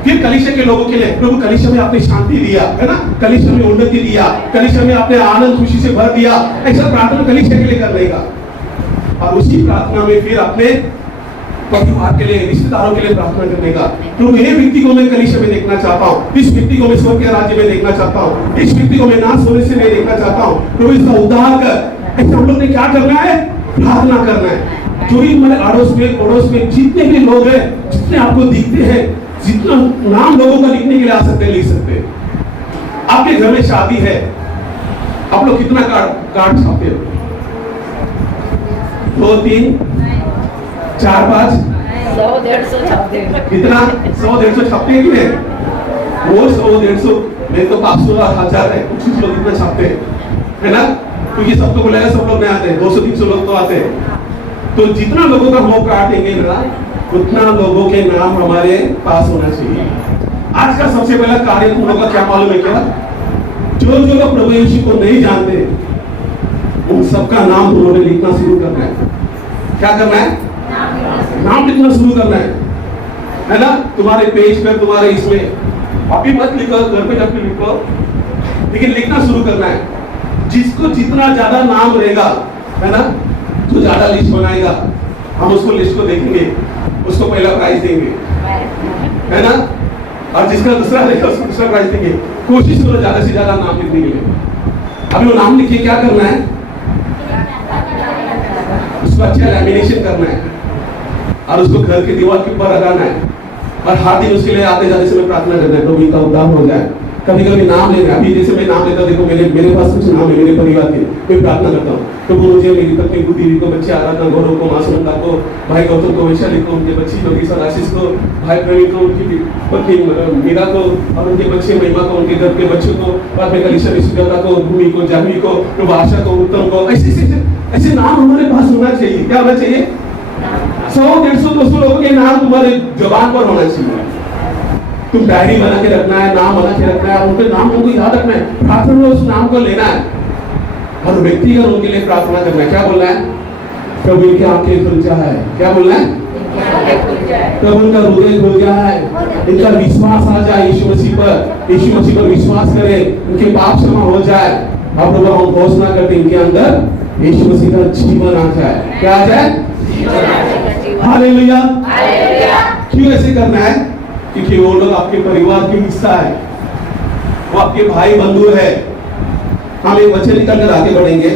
फिर कलीसिया के लोगों के लिए, प्रभु कलीसिया में आपने शांति दिया, है ना, कलीसिया में उन्नति दिया, कलीसिया में आपने आनंद खुशी से भर दिया, ऐसा प्रार्थना कलीसिया के लिए करने का। और उसी प्रार्थना में फिर अपने परिवार के लिए, रिश्तेदारों के लिए प्रार्थना करने का, प्रभु ये व्यक्ति को मैं कलीसिया में देखना चाहता हूँ, इस व्यक्ति को मैं स्वर्ग के राज्य में देखना चाहता हूँ, इस व्यक्ति को मैं नाश होने से नहीं देखना चाहता हूँ, प्रभु इसका उद्धार कर। ऐसे हम लोग ने क्या करना है, प्रार्थना करना है। जो भी हमारे अड़ोस में पड़ोस में जितने भी लोग हैं, जितने आपको दिखते हैं, जितना नाम लोगों का लिखने के लिए आ सकते हैं, लिख सकते हैं। आपके घर में शादी है, आप लोग कितना कार्ड छापते हो, 2, 3, 4, 5, 100, 150 छापते हैं। कितना 100, 150 छापते हैं कि नहीं? वो 100, 150 में तो 500, 1000 है, कुछ लोग इतना छापते हैं, है ना, क्योंकि सबको बुलाया, सब लोग नहीं आते हैं, 200, 300 लोग तो आते हैं। तो जितना लोगों का मुंह काटेंगे ना, उतना लोगों के नाम हमारे पास होना चाहिए। आज का सबसे पहला कार्य तुम लोगों का क्या मालूम है क्या? जो जो लोग प्रभु यीशु को नहीं जानते, उन सबका नाम तुम लोगों ने लिखना शुरू करना है। क्या करना है? नाम लिखना शुरू करना है ना। तुम्हारे पेज पर, तुम्हारे इसमें अभी मत लिखो, घर पे जाके लिखो, लेकिन लिखना शुरू करना है। जिसको जितना ज्यादा नाम रहेगा, है ना, जो ज्यादा लिस्ट बनाएगा, हम उसको लिस्ट को देखेंगे, उसको पहला प्राइज देंगे, है ना, और जिसका दूसरा रहेगा उसको दूसरा प्राइज देंगे। कोशिश करो ज्यादा से ज्यादा नाम लिखने के लिए। अभी वो नाम लिखिए, क्या करना है, उसको अच्छा लैमिनेशन करना है और उसको घर के दीवार के ऊपर लगाना है, और हर दिन उसके लिए आते जाते समय प्रार्थना करना है, प्रभु इनका उद्धार हो जाए। कभी कभी नाम लेना, अभी जैसे मैं नाम लेता, देखो मेरे पास कुछ नाम है मेरे परिवार के, मैं प्रार्थना करता हूँ, प्रभु मुझे मेरी पत्नी बुद्धि को, बच्चे आराधना गौरव को, मासूमता को, भाई गौतम को, वैशाली को, उनके बच्ची योगी सर आशीष को, भाई प्रवीण को, उनकी पत्नी मीरा को, और उनके बच्चे महिमा को, उनके घर के बच्चों को, बाद में कलीसिया विश्वविद्यालय को, भूमि को, जाह्नवी को, प्रभु आशा को, उत्तम को, ऐसे नाम हमारे पास होना चाहिए। क्या होना चाहिए? 100, 150, 200 लोगों के नाम तुम्हारे जुबान पर होना चाहिए। तुम डायरी बना के रखना है, नाम बना के रखना है, उनके नाम तुमको याद रखना है, प्रार्थना में उस नाम को लेना है और व्यक्तिगत उनके लिए प्रार्थना करना है। क्या बोलना है? प्रभु इनकी आंखें खुल जाए। क्या बोलना है? प्रभु उनका हृदय खुल जाए, इनका विश्वास आ जाए यीशु मसीह पर विश्वास करें, उनके पाप क्षमा हो जाए, और प्रभु हम घोषणा करते इनके अंदर यीशु मसीह का जीवन आ जाए। क्या आ जाए? हालेलुया। क्यों ऐसे करना है? क्योंकि वो लोग आपके परिवार के हिस्सा है, वो आपके भाई बंधु है। हम एक वचन निकल कर आगे बढ़ेंगे।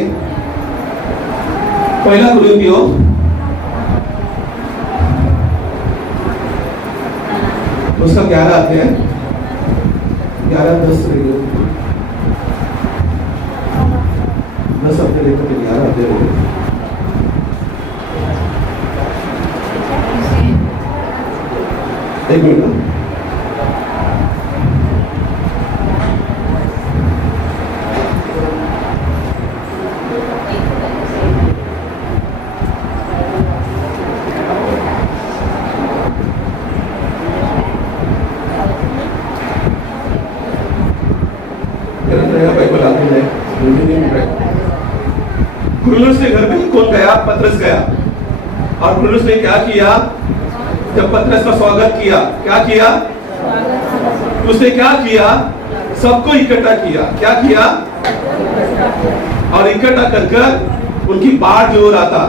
पहला कुरिन्थियों उसका 11 अध्याय 11-10 10 अध्याय लेकर 11 अध्याय। एक मिनट। कुरिन्थुस के घर में कौन गया? पतरस गया। और कुरिन्थुस ने क्या किया? जब पतरस का स्वागत किया, क्या किया? उसने क्या किया? सबको इकट्ठा किया। क्या किया? और इकट्ठा कर उनकी बाट जो रहा था,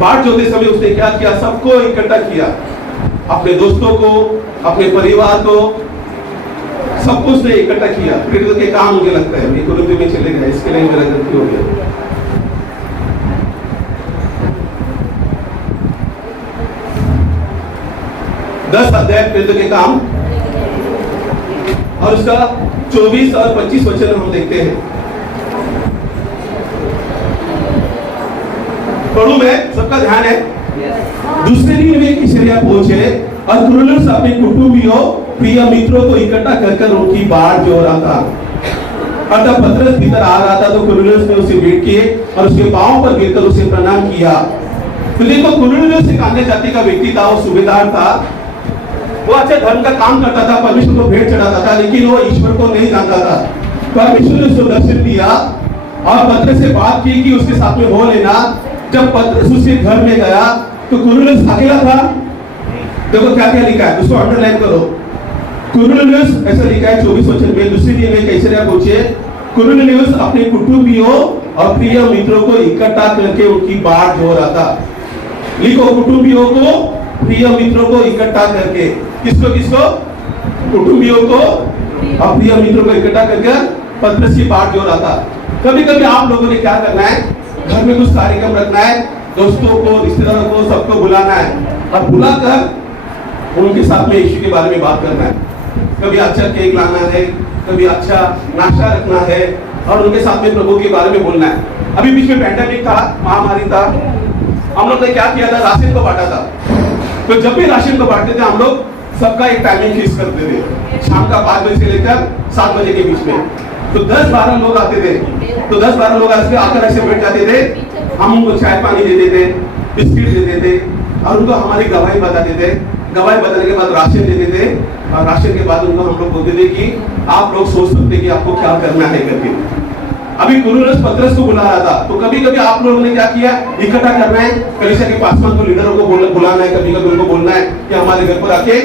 बाट जोते समय उसने क्या किया? सबको इकट्ठा किया, अपने दोस्तों को, अपने परिवार को, सब कुछ ने इकट्ठा किया। फिर तो के काम मुझे लगता है ये कुरुंदी में चले गए, इसके लिए मेरा गलती हो गया। दस अध्याय प्रेरितों के काम और उसका 24 और 25 वचन हम देखते हैं। पढ़ू मैं, सबका ध्यान है। दूसरे दिन वे कैसरिया पहुंचे और कुरनेलियुस अपने कुटुंबियों प्रिय मित्रों को इकट्ठा कर उनकी बाट जो रहा था। अतः पतरस भीतर आ रहा था तो कुरनेलियुस ने उसे भेंट किए और उसके पांव पर गिरकर उसे प्रणाम किया। तो देखो, कुरनेलियुस एक अन्य जाति का व्यक्ति था, वो सूबेदार था, वो अच्छा धर्म का काम करता था, परमेश्वर को भेंट चढ़ाता था, लेकिन वो ईश्वर को नहीं जानता था। परमेश्वर ने उसको दर्शन दिया और पतरस से बात की कि उसके साथ में हो लेना। जब पतरस उसके घर में गया तो कुरनेलियुस अकेला था। देखो क्या क्या लिखा है, उसको अंडरलाइन करो। कुरनेलियुस ऐसा लिखा है 24 वचन में, दूसरे दिन वे कैसरिया पहुंचे। कुरनेलियुस अपने कुटुंबियों और प्रिय मित्रों को इकट्ठा करके उनकी बाट जो रहा था। लिखो, कुटुंबियों को प्रिय मित्रों को इकट्ठा करके। किसको किसको? कुटुंबियों को और प्रिय मित्रों को इकट्ठा करके पतरस की बाट जो रहा था। कभी कभी आप लोगों ने क्या करना है, घर में कुछ कार्यक्रम रखना है, दोस्तों को, रिश्तेदारों को, सबको बुलाना है और बुलाकर उनके साथ में यीशु के बारे में बात करना है। कभी अच्छा केक लाना है, कभी अच्छा नाश्ता रखना है और उनके साथ में प्रभु के बारे में बोलना है। अभी बीच में पैंडेमिक था, महामारी था, हम लोग ने क्या किया था, राशन को बांटा था। तो जब भी राशन को बांटते थे हम लोग सबका एक टाइमिंग फिक्स करते थे, शाम का 5 बजे से लेकर 7 बजे के बीच में। तो 10-12 लोग आते थे, तो 10-12 लोग आकर ऐसे बैठ जाते थे। हम उनको चाय पानी देते थे, बिस्किट देते थे और उनको हमारी गवाही बताते थे। गवाही बताने के बाद राशन देते थे और राशन के बाद उनको हम लोग बोलते थे कि आप लोग सोच सकते कि आपको क्या करना है करके। अभी कुरनेलियुस पतरस को बुला रहा था, तो कभी कभी आप लोगों ने क्या किया, इकट्ठा करना है, कलीसिया के पासवान को, लीडरों को बुलाना है, कभी कभी उनको बोलना है कि हमारे घर पर आके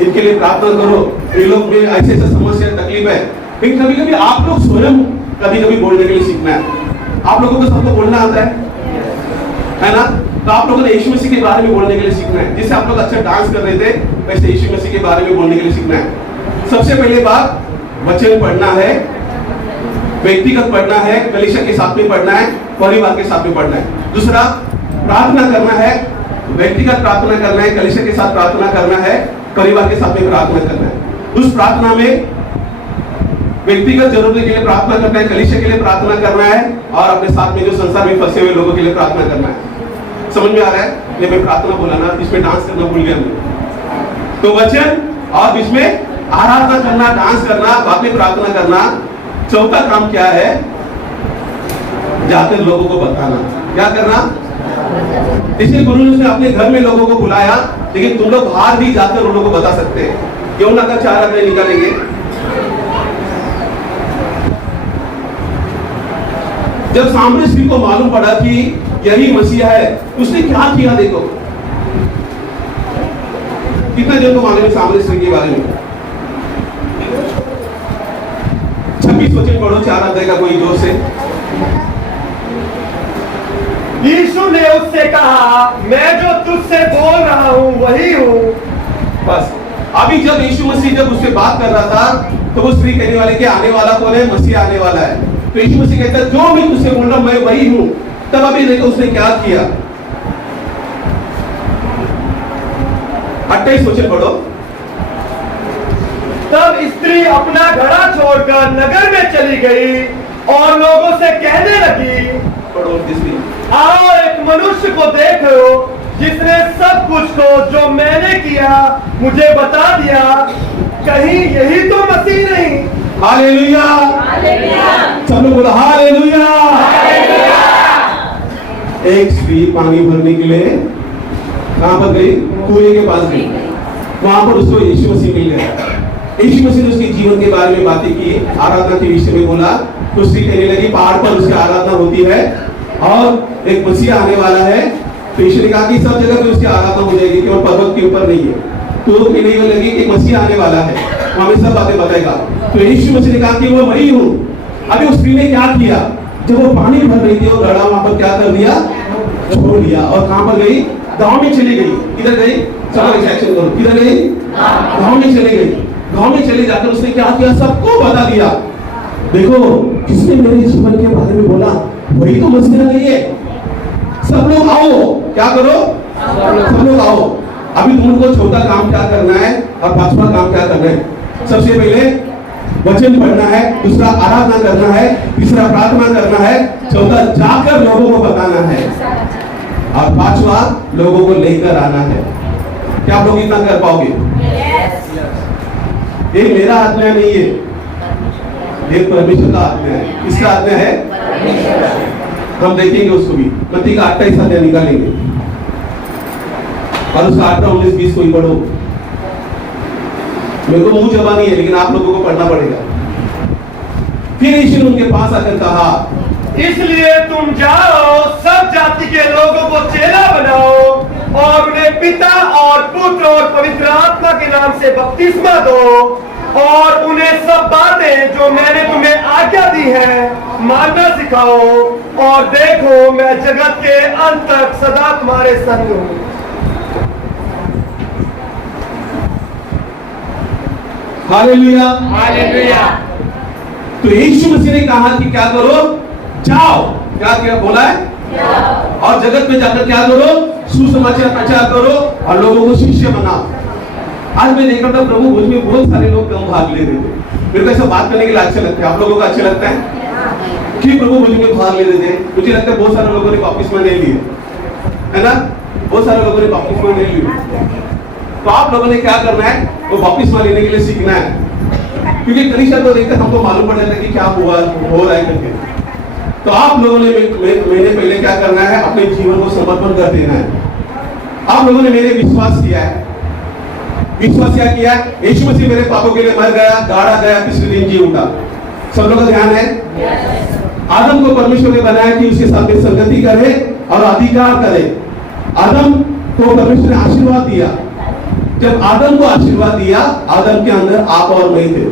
इनके लिए प्रार्थना करो, ये लोग में ऐसे ऐसे समस्या तकलीफ है। लेकिन कभी कभी आप लोग स्वयं कभी कभी बोलने के लिए सीखना है। आप लोगों को सबको बोलना आता है ना? तो आप लोगों ने यीशु मसीह के बारे में बोलने के लिए सीखना है। जैसे आप लोग अच्छा डांस कर रहे थे, वैसे यीशु मसीह के बारे में बोलने के लिए सीखना है। सबसे पहले बात, वचन पढ़ना है, व्यक्तिगत पढ़ना है, कलीसिया के साथ में पढ़ना है, परिवार के साथ में पढ़ना है। दूसरा, प्रार्थना करना है, व्यक्तिगत प्रार्थना करना है, कलीसिया के साथ प्रार्थना करना है, परिवार के साथ में प्रार्थना करना है। उस प्रार्थना में व्यक्तिगत जरूरतों के लिए प्रार्थना करना है, कलीसिया के लिए प्रार्थना करना है और अपने साथ में जो संसार में फंसे हुए लोगों के लिए प्रार्थना करना है। समझ में आ रहा है? ये मैं प्रार्थना बोला ना, इसमें डांस करना भूल गया मैं। तो वचन और इसमें आराधना करना, डांस करना, बाद में प्रार्थना करना। चौथा काम क्या है? जाकर लोगों को बताना। क्या करना? इसलिए गुरु ने अपने घर में लोगों को बुलाया, लेकिन तुम लोग बाहर भी जाकर उन लोगों को बता सकते हैं। क्यों ना कर 4 आदमी निकालेंगे। जब सामने स्त्री को मालूम पड़ा कि यही मसीहा है, उसने क्या किया देखो। कितने जन को मालूम है सामने स्त्री के बारे में? 26 वचन पढ़ो, 4 अध्याय का, कोई जोर से। यीशु ने उससे कहा, मैं जो तुझसे बोल रहा हूँ वही हूँ। बस अभी जब यीशु मसीह जब उससे बात कर रहा था तो वो स्त्री कहने वाले कि आने वाला कौन है? मसीह आने वाला है। तो यीशु मसीह कहता है जो मैं तुझसे बोल रहा हूं मैं वही हूं। तब अभी देखो उसने क्या किया। 28 वचन पढ़ो। तब स्त्री अपना घड़ा छोड़कर नगर में चली गई और लोगों से कहने लगी, पढ़ो जिसने, आओ एक मनुष्य को देखो जिसने सब कुछ को जो मैंने किया मुझे बता दिया। कहीं यही तो मसीह नहीं? हालेलुया, सब लोग बोलो हालेलुया। एक स्त्री पानी भरने के लिए कहां पर गई? कुएं के पास गई। वहां पर उसको यीशु मसीह मिल गया। यीशु मसीह ने उसके जीवन के बारे में बातें की, आराधना के विषय में बोला। तो स्त्री कहने लगी पहाड़ पर उसकी आराधना होती है और एक मसीहा आने वाला है। तो यीशु ने कहा कि सब जगह पे उसकी आराधना हो जाएगी, केवल पर्वत के ऊपर नहीं है। तो वो कहने लगी कि मसीहा आने वाला है, वो हमें सब बातें बताएगा। तो यीशु मसीह ने कहा कि वो वही हूँ। अभी उस स्त्री ने क्या किया? जब वो पानी भर रही थी वो घड़ा वहां पर क्या कर दिया? छोड़ दिया और कहां पर गई? गांव में चली गई। किधर गई? चलो रिएक्शन करो। किधर गई? गांव में चली गई। गांव में चले जाकर उसने क्या किया, सबको बता दिया, देखो किसने मेरे जीवन के बारे में बोला, वही तो मसीहा नहीं है। सब लोग आओ, क्या करो, सब लोग आओ। अभी तुमको छोटा काम क्या करना है और पांचवा काम क्या करना है। सबसे पहले वचन पढ़ना है, दूसरा आराधना करना है, तीसरा प्रार्थना करना है, चौथा जाकर लोगों को बताना है, और पांचवा लोगों को लेकर आना है। क्या आप लोग इतना कर पाओगे? ये मेरा आज्ञा नहीं है, ये परमेश्वर का आज्ञा है। किसका आज्ञा है? हम देखेंगे उसको भी। मत्ती का 28 अध्याय निकालेंगे और उसका 18, 19, 20 कोई पढ़ो। मेरे को मुंह जबा नहीं है, लेकिन आप लोगों को पढ़ना पड़ेगा। फिर यीशु ने उनके पास आकर कहा, इसलिए तुम जाओ, सब जाति के लोगों को चेला बनाओ और उन्हें पिता और पुत्र और पवित्र आत्मा के नाम से बपतिस्मा दो, और उन्हें सब बातें जो मैंने तुम्हें आज्ञा दी है मानना सिखाओ, और देखो मैं जगत के अंत तक सदा तुम्हारे संग हूं। Hallelujah, hallelujah. तो यीशु मसीह ने कहा कि क्या करो, जाओ। क्या क्या बोला है? और जगत में जाकर क्या करो, सुसमाचार प्रचार करो और लोगों को शिष्य बनाओ। आज मैं देख रहा था प्रभु भोज में बहुत सारे लोग कम भाग ले रहे थे। मेरे को ऐसा बात करने के लिए अच्छा लगता है। आप लोगों को अच्छा लगता है कि प्रभु भोज में भाग ले रहे थे? मुझे लगता है बहुत सारे लोगों ने बपतिस्मा नहीं लिए, है ना? बहुत सारे लोगों ने बपतिस्मा नहीं लिए। तो आप लोगों ने क्या करना है, वो बपतिस्मा लेने के लिए सीखना है, क्योंकि कलीसिया तो देखते हमको मालूम पड़ जाता है कि क्या हो रहा है करके। तो आप लोगों ने मैंने पहले क्या करना है, अपने जीवन को समर्पण कर देना है। आप लोगों ने मेरे विश्वास किया है, विश्वास क्या किया? यीशु मसीह मेरे पापों के लिए मर गया, गाड़ा गया, तीसरे दिन जी उठा। सब लोगों का ध्यान है? आदम को परमेश्वर ने बनाया कि उसके साथ में संगति करे और अधिकार करे। आदम को परमेश्वर ने आशीर्वाद दिया। जब आदम को आशीर्वाद दिया, आदम के अंदर आप और मैं थे।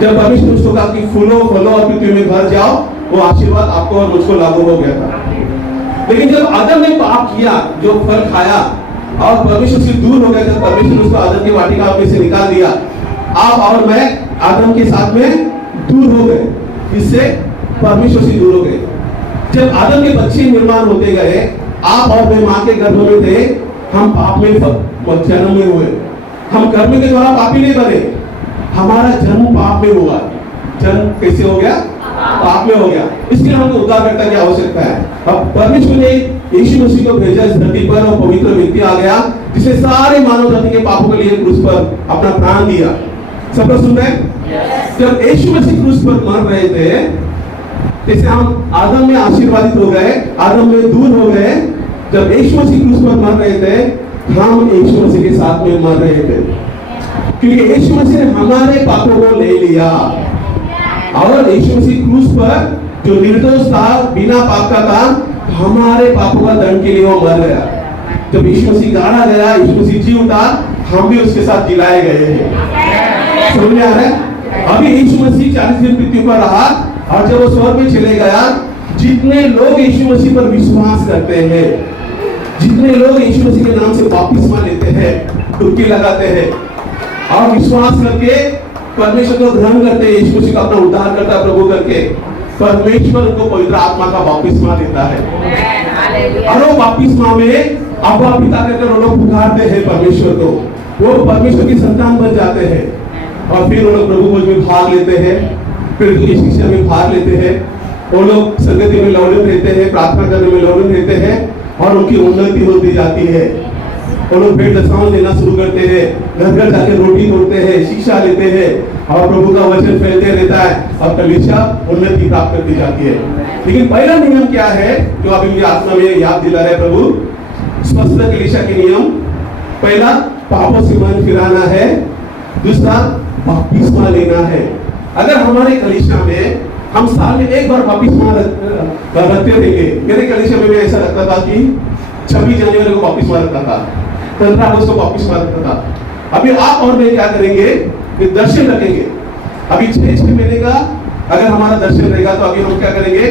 जब परमेश्वर ने उसको कहा कि फूलो फलो और पृथ्वी में भर जाओ, वो आशीर्वाद आपको और मुझको लागू हो गया था। लेकिन जब आदम ने पाप किया, जो फल खाया और परमेश्वर से दूर हो गया, जब परमेश्वर ने उसको आदम की वाटिका में से निकाल दिया, आप और मैं आदम के साथ में दूर हो गए। इससे परमेश्वर से दूर हो गए। जब आदम के बच्चे निर्माण होते गए, आप और मैं मां के गर्भ में थे, हम पाप में जन्म में हुए। हम कर्म के द्वारा पापी नहीं बने, हमारा जन्म पाप में हुआ। जन्म कैसे हो गया? पाप में हो गया। इसके लिए हमको उद्धारकर्ता की आवश्यकता है। अब परमेश्वर ने यीशु मसीह को भेजा इस धरती पर, और पवित्र व्यक्ति आ गया जिसने सारे मानव जाति के पापों के लिए क्रूस पर अपना प्राण दिया। सब लोग सुन रहे हैं? जब यीशु मसीह क्रूस पर मर रहे थे, जैसे हम आदम में आशीर्वादित हो गए, आदम में दूर हो गए। जब यीशु मसीह क्रूस पर मर रहे थे, हम यीशु मसीह के साथ में मर रहे थे, क्योंकि यीशु मसीह ने हमारे पापों को ले लिया। और यीशु मसीह क्रूस पर जो निर्दोष था, बिना पाप का था, हमारे पापों का दंड के लिए वो मर गया। जब यीशु मसीह गाड़ा गया, यीशु मसीह जी उठा, हम भी उसके साथ जिलाए गए हैं। समझ में आ रहा है? अभी यीशु मसीह 40 दिन पृथ्वी पर रहा, और जब वो स्वर्ग में चले गया, जितने लोग यीशु मसीह पर विश्वास करते हैं, जितने लोग यीशु मसीह के नाम से बपतिस्मा लेते हैं, डुबकी लगाते हैं और विश्वास करके परमेश्वर को ग्रहण करते हैं, यीशु मसीह को अपना उद्धार करता है प्रभु करके, परमेश्वर उनको पवित्र आत्मा का बपतिस्मा देता है। और वो बपतिस्मा में अब्बा पिता कहकर वो लोग पुकारते हैं परमेश्वर को, वो परमेश्वर की संतान बन जाते हैं। और फिर वो लोग प्रभु भोज में भाग लेते हैं, फिर उनकी शिक्षा में भाग लेते हैं। वो लोग संगति में लौलिन रहते हैं, प्रार्थना करने में लौलिन रहते हैं, और उनकी उन्नति होती जाती है। वो लोग भेंट दशाओं देना शुरू करते हैं, घर घर जाके रोटी तोड़ते हैं, शिक्षा लेते हैं, और प्रभु का वचन फैलते रहता है, और कलीसिया उन्नति प्राप्त करती जाती है। लेकिन पहला नियम क्या है, जो अभी मुझे आत्मा में याद दिला रहे प्रभु? स्वस्थ कलीसिया के नियम, पहला पापों से मन फिराना है, दूसरा बपतिस्मा लेना है। अगर हमारे कलीसिया में हम साल में एक बार बपतिस्मा रखते रहेंगे, मेरे कलीसिया में भी ऐसा लगता था कि 26 जनवरी को बपतिस्मा रखता था, 15 अगस्त को बपतिस्मा रखता था। अभी आप और मैं क्या करेंगे कि दर्शन रखेंगे। अभी 6 महीने का अगर हमारा दर्शन रहेगा, तो अभी हम क्या करेंगे?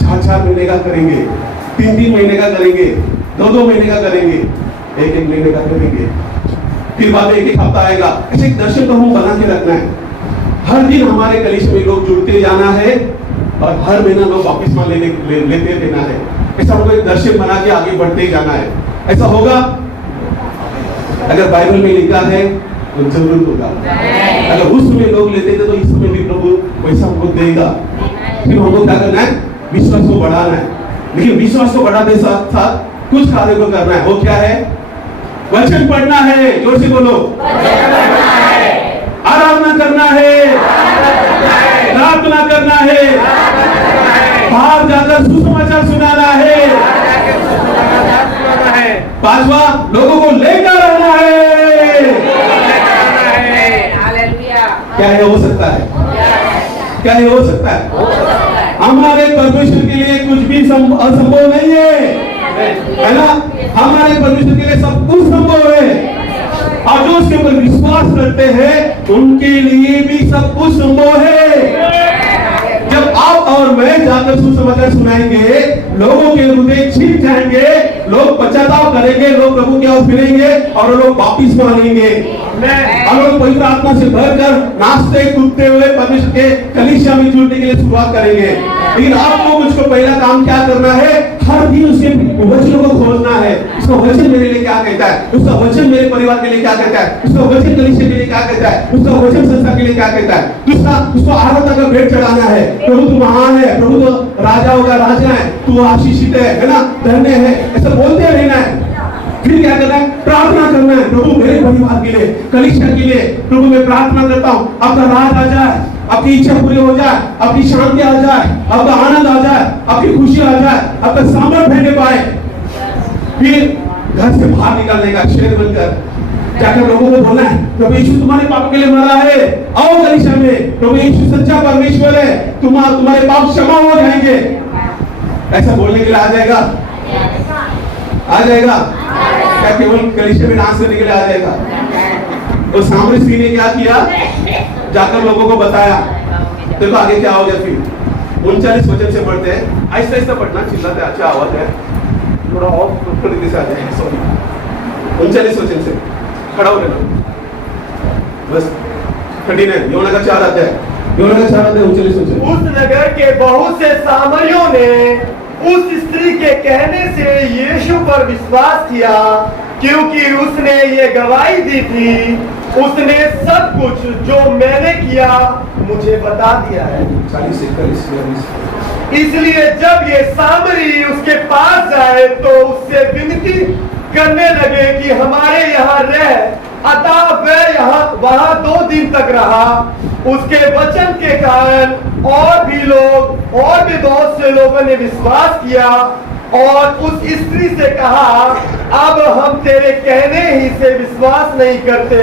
4 महीने का करेंगे, 3 महीने का करेंगे, 2 महीने का करेंगे, 1 महीने का करेंगे। फिर बाद में एक हफ्ता आएगा। ऐसे एक दर्शन को हम बना के रखना है। हर दिन हमारे कलीसिया में लोग जुड़ते जाना है और हर महीना लोग वापिस लेते देना है। ऐसा हमको एक दर्शन बना के आगे बढ़ते जाना है। ऐसा होगा अगर बाइबल में लिखा है तो जरूर होगा। अगर उस समय लोग लेते थे तो इस समय भी प्रभु वैसा हमको देगा। फिर हमको क्या करना है? विश्वास को बढ़ाना है। लेकिन विश्वास को बढ़ाते साथ साथ कुछ कार्य को करना है। वो क्या है? वचन पढ़ना है। जोर से बोलो। आराधना करना है, प्रार्थना करना है, बाहर जाकर सुसमाचार सुनाना है, पांचवा लोगों को लेकर रहना है। क्या ये हो सकता है? क्या ये हो सकता है? हमारे परमेश्वर के लिए कुछ भी असंभव नहीं है ना? हमारे परमेश्वर के लिए सब कुछ संभव है। और जो उसके ऊपर विश्वास करते हैं उनके लिए भी सब कुछ संभव है। जब आप और मैं जाकर सुसमाचार सुनाएंगे, लोगों के हृदय छिप जाएंगे, लोग पश्चाताप करेंगे, लोग प्रभु की ओर फिरेंगे और लोग वापिस मानेंगे। और लोग पवित्र आत्मा से भरकर नाचते कूदते हुए परमेश्वर के कलीसिया में जुड़ने के लिए शुरुआत करेंगे। लेकिन आपको मुझको पहला काम क्या करना है? हर दिन उसके वचनों को खोजना है। उसका वचन मेरे लिए क्या कहता है? उसका वचन मेरे परिवार के लिए क्या कहता है? उसका वचन कलीसिया के लिए क्या कहता है? उसका वचन संस्था के लिए क्या कहता है? दूसरा, उसको आराधना का भेंट चढ़ाना है। प्रभु तू महान है, प्रभु तो राजाओं का राजा है, तू आशीषित है ना, धन्य है, ऐसा बोलते रहना है। फिर क्या करना है? प्रार्थना करना है। प्रभु मेरे परिवार के लिए, कलीसिया के लिए प्रभु मैं प्रार्थना करता हूँ, आपका राज आ जाए, आपकी इच्छा पूरी हो जाए, आपकी शांति आ जाए, आपका आनंद आ जाए, आपकी खुशी आ जाए, आपका सामर्थ भेजने पाए। फिर घर से बाहर निकलने का शेर बनकर जाकर लोगों को बोलना है, प्रभु यीशु तुम्हारे पापों के लिए मरा है, आओ कलीसिया में, प्रभु यीशु सच्चा परमेश्वर है, तुम्हारे पाप क्षमा हो जाएंगे। ऐसा बोलने के लिए आ जाएगा? आ जाएगा? क्या केवल कलीसिया में डांस करने के लिए आ जाएगा? तो सामने सिंह ने क्या किया? जाकर लोगों को बताया। देखो आगे क्या हो गया। फिर 39 वचन से पढ़ते हैं। ऐसा ऐसा पढ़ना, चिल्लाते अच्छा आवाज है, थोड़ा और तरीके से आ जाए। सॉरी, 39 वचन से खड़ा हो लेना बस। 39 योना का 4 अध्याय, योना का 4 अध्याय 39 वचन। उस नगर के बहुत से सामरियों ने उस स्त्री के कहने से यीशु पर विश्वास किया, क्योंकि उसने ये गवाही दी थी, उसने सब कुछ जो मैंने किया मुझे बता दिया है। 40 से 41। इसलिए जब ये सामरी उसके पास जाए तो उससे विनती करने लगे कि हमारे यहाँ रह। अतः वह वहाँ 2 दिन तक रहा। उसके वचन के कारण और भी बहुत से लोगों ने विश्वास किया और उस स्त्री से कहा, अब हम तेरे कहने ही से विश्वास नहीं करते,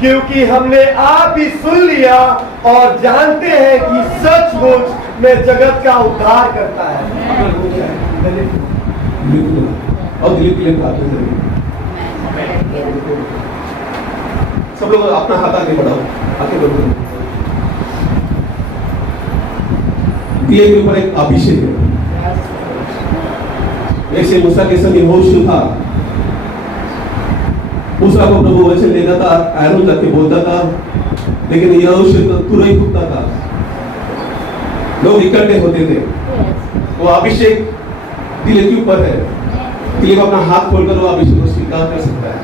क्योंकि हमने आप ही सुन लिया और जानते हैं कि सचमुच में जगत का उद्धार करता है। और दिलीप के लिए प्रार्थना करें। सब लोग अपना हाथ आगे बढ़ाओ, आगे बढ़ो। दिए के ऊपर एक अभिषेक है। जैसे मूसा के संग यहोशू था, मूसा को प्रभु वचन देता था, आरोन जाके बोलता था, लेकिन यहोशू तो तुरंत उठता था। लोग इकट्ठे होते थे। वो अभिषेक दिल के ऊपर है। दिल को अपना हाथ खोलकर वो अभिषेक को स्वीकार कर सकता है।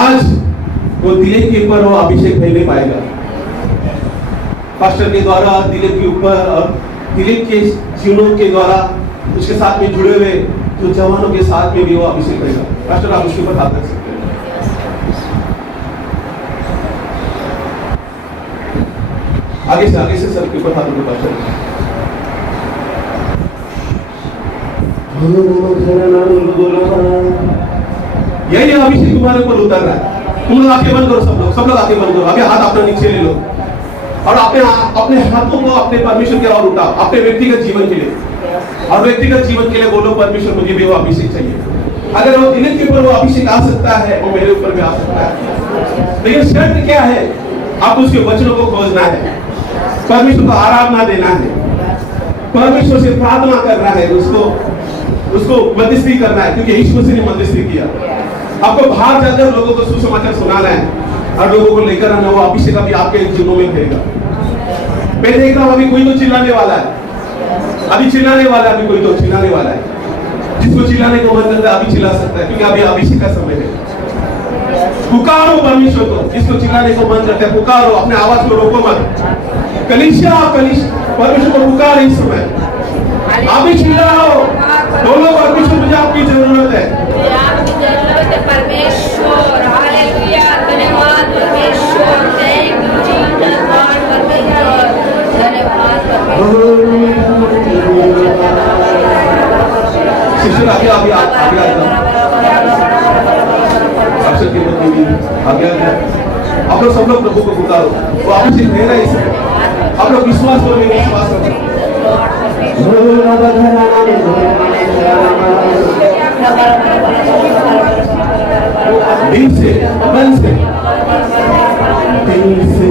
आज वो दिल के ऊपर वो अभिषेक फैलने पाएगा। पास्टर के द्वारा दिलीप के ऊपर और दिलीप के जीवनों के द्वारा उसके साथ में जुड़े हुए जो जवानों के साथ में भी वो अभिषेक रहेगा। पास्टर आप उसके ऊपर हाथ रख सकते हैं। आगे से सर के ऊपर हाथ रखो पास्टर। यही अभिषेक तुम्हारे ऊपर उतर रहा है। तुम लोग आंखें बंद करो, सब लोग आंखें बंद करो। अभी हाथ अपना नीचे ले लो और अपने हाथों को अपने परमेश्वर की ओर उठाओ, अपने व्यक्तिगत जीवन के लिए। और व्यक्तिगत जीवन के लिए बोलो, परमेश्वर मुझे भी वो अभिषेक चाहिए। अगर वो दिलीप के ऊपर वो अभिषेक आ सकता है, वो मेरे ऊपर भी आ सकता है। लेकिन शर्त क्या है? आप उसके वचनों को खोजना है, परमेश्वर को आराधना देना है, परमेश्वर से प्रार्थना करना है, उसको मध्यस्थी करना है, क्योंकि यीशु मसीह ने मध्यस्थी किया। आपको बाहर जाकर लोगों को सुसमाचार सुनाना है और लोगों को लेकर आना, वो अभिषेक अभी आपके जीवनों में रहेगा। मैं देख रहा हूँ अभी कोई तो चिल्लाने वाला है, अभी चिल्लाने वाला है, अभी कोई तो चिल्लाने वाला है। जिसको चिल्लाने को मन करता है अभी चिल्ला सकता है, क्योंकि अभी अभिषेक का समय है। पुकारो परमेश्वर को, जिसको चिल्लाने को मन करता है पुकारो, अपने आवाज को रोको मत। कलीसिया परमेश्वर को पुकारो इस समय, अभी चिल्लाओ, बोलो परमेश्वर मुझे आपकी जरूरत है। आपकी जरूरत है परमेश्वर, हालेलुया, धन्यवाद परमेश्वर, थैंक यू जीसस, गॉड परमेश्वर, धन्यवाद शिष्य आगे आगे आगे अक्षर के प्रति आगे आप लोग सब लोग प्रभु को पुकारो, वो अभिषेक दे रहा है इसमें। आप लोग विश्वास करो, विश्वास करो। दिल से, मन से, दिल से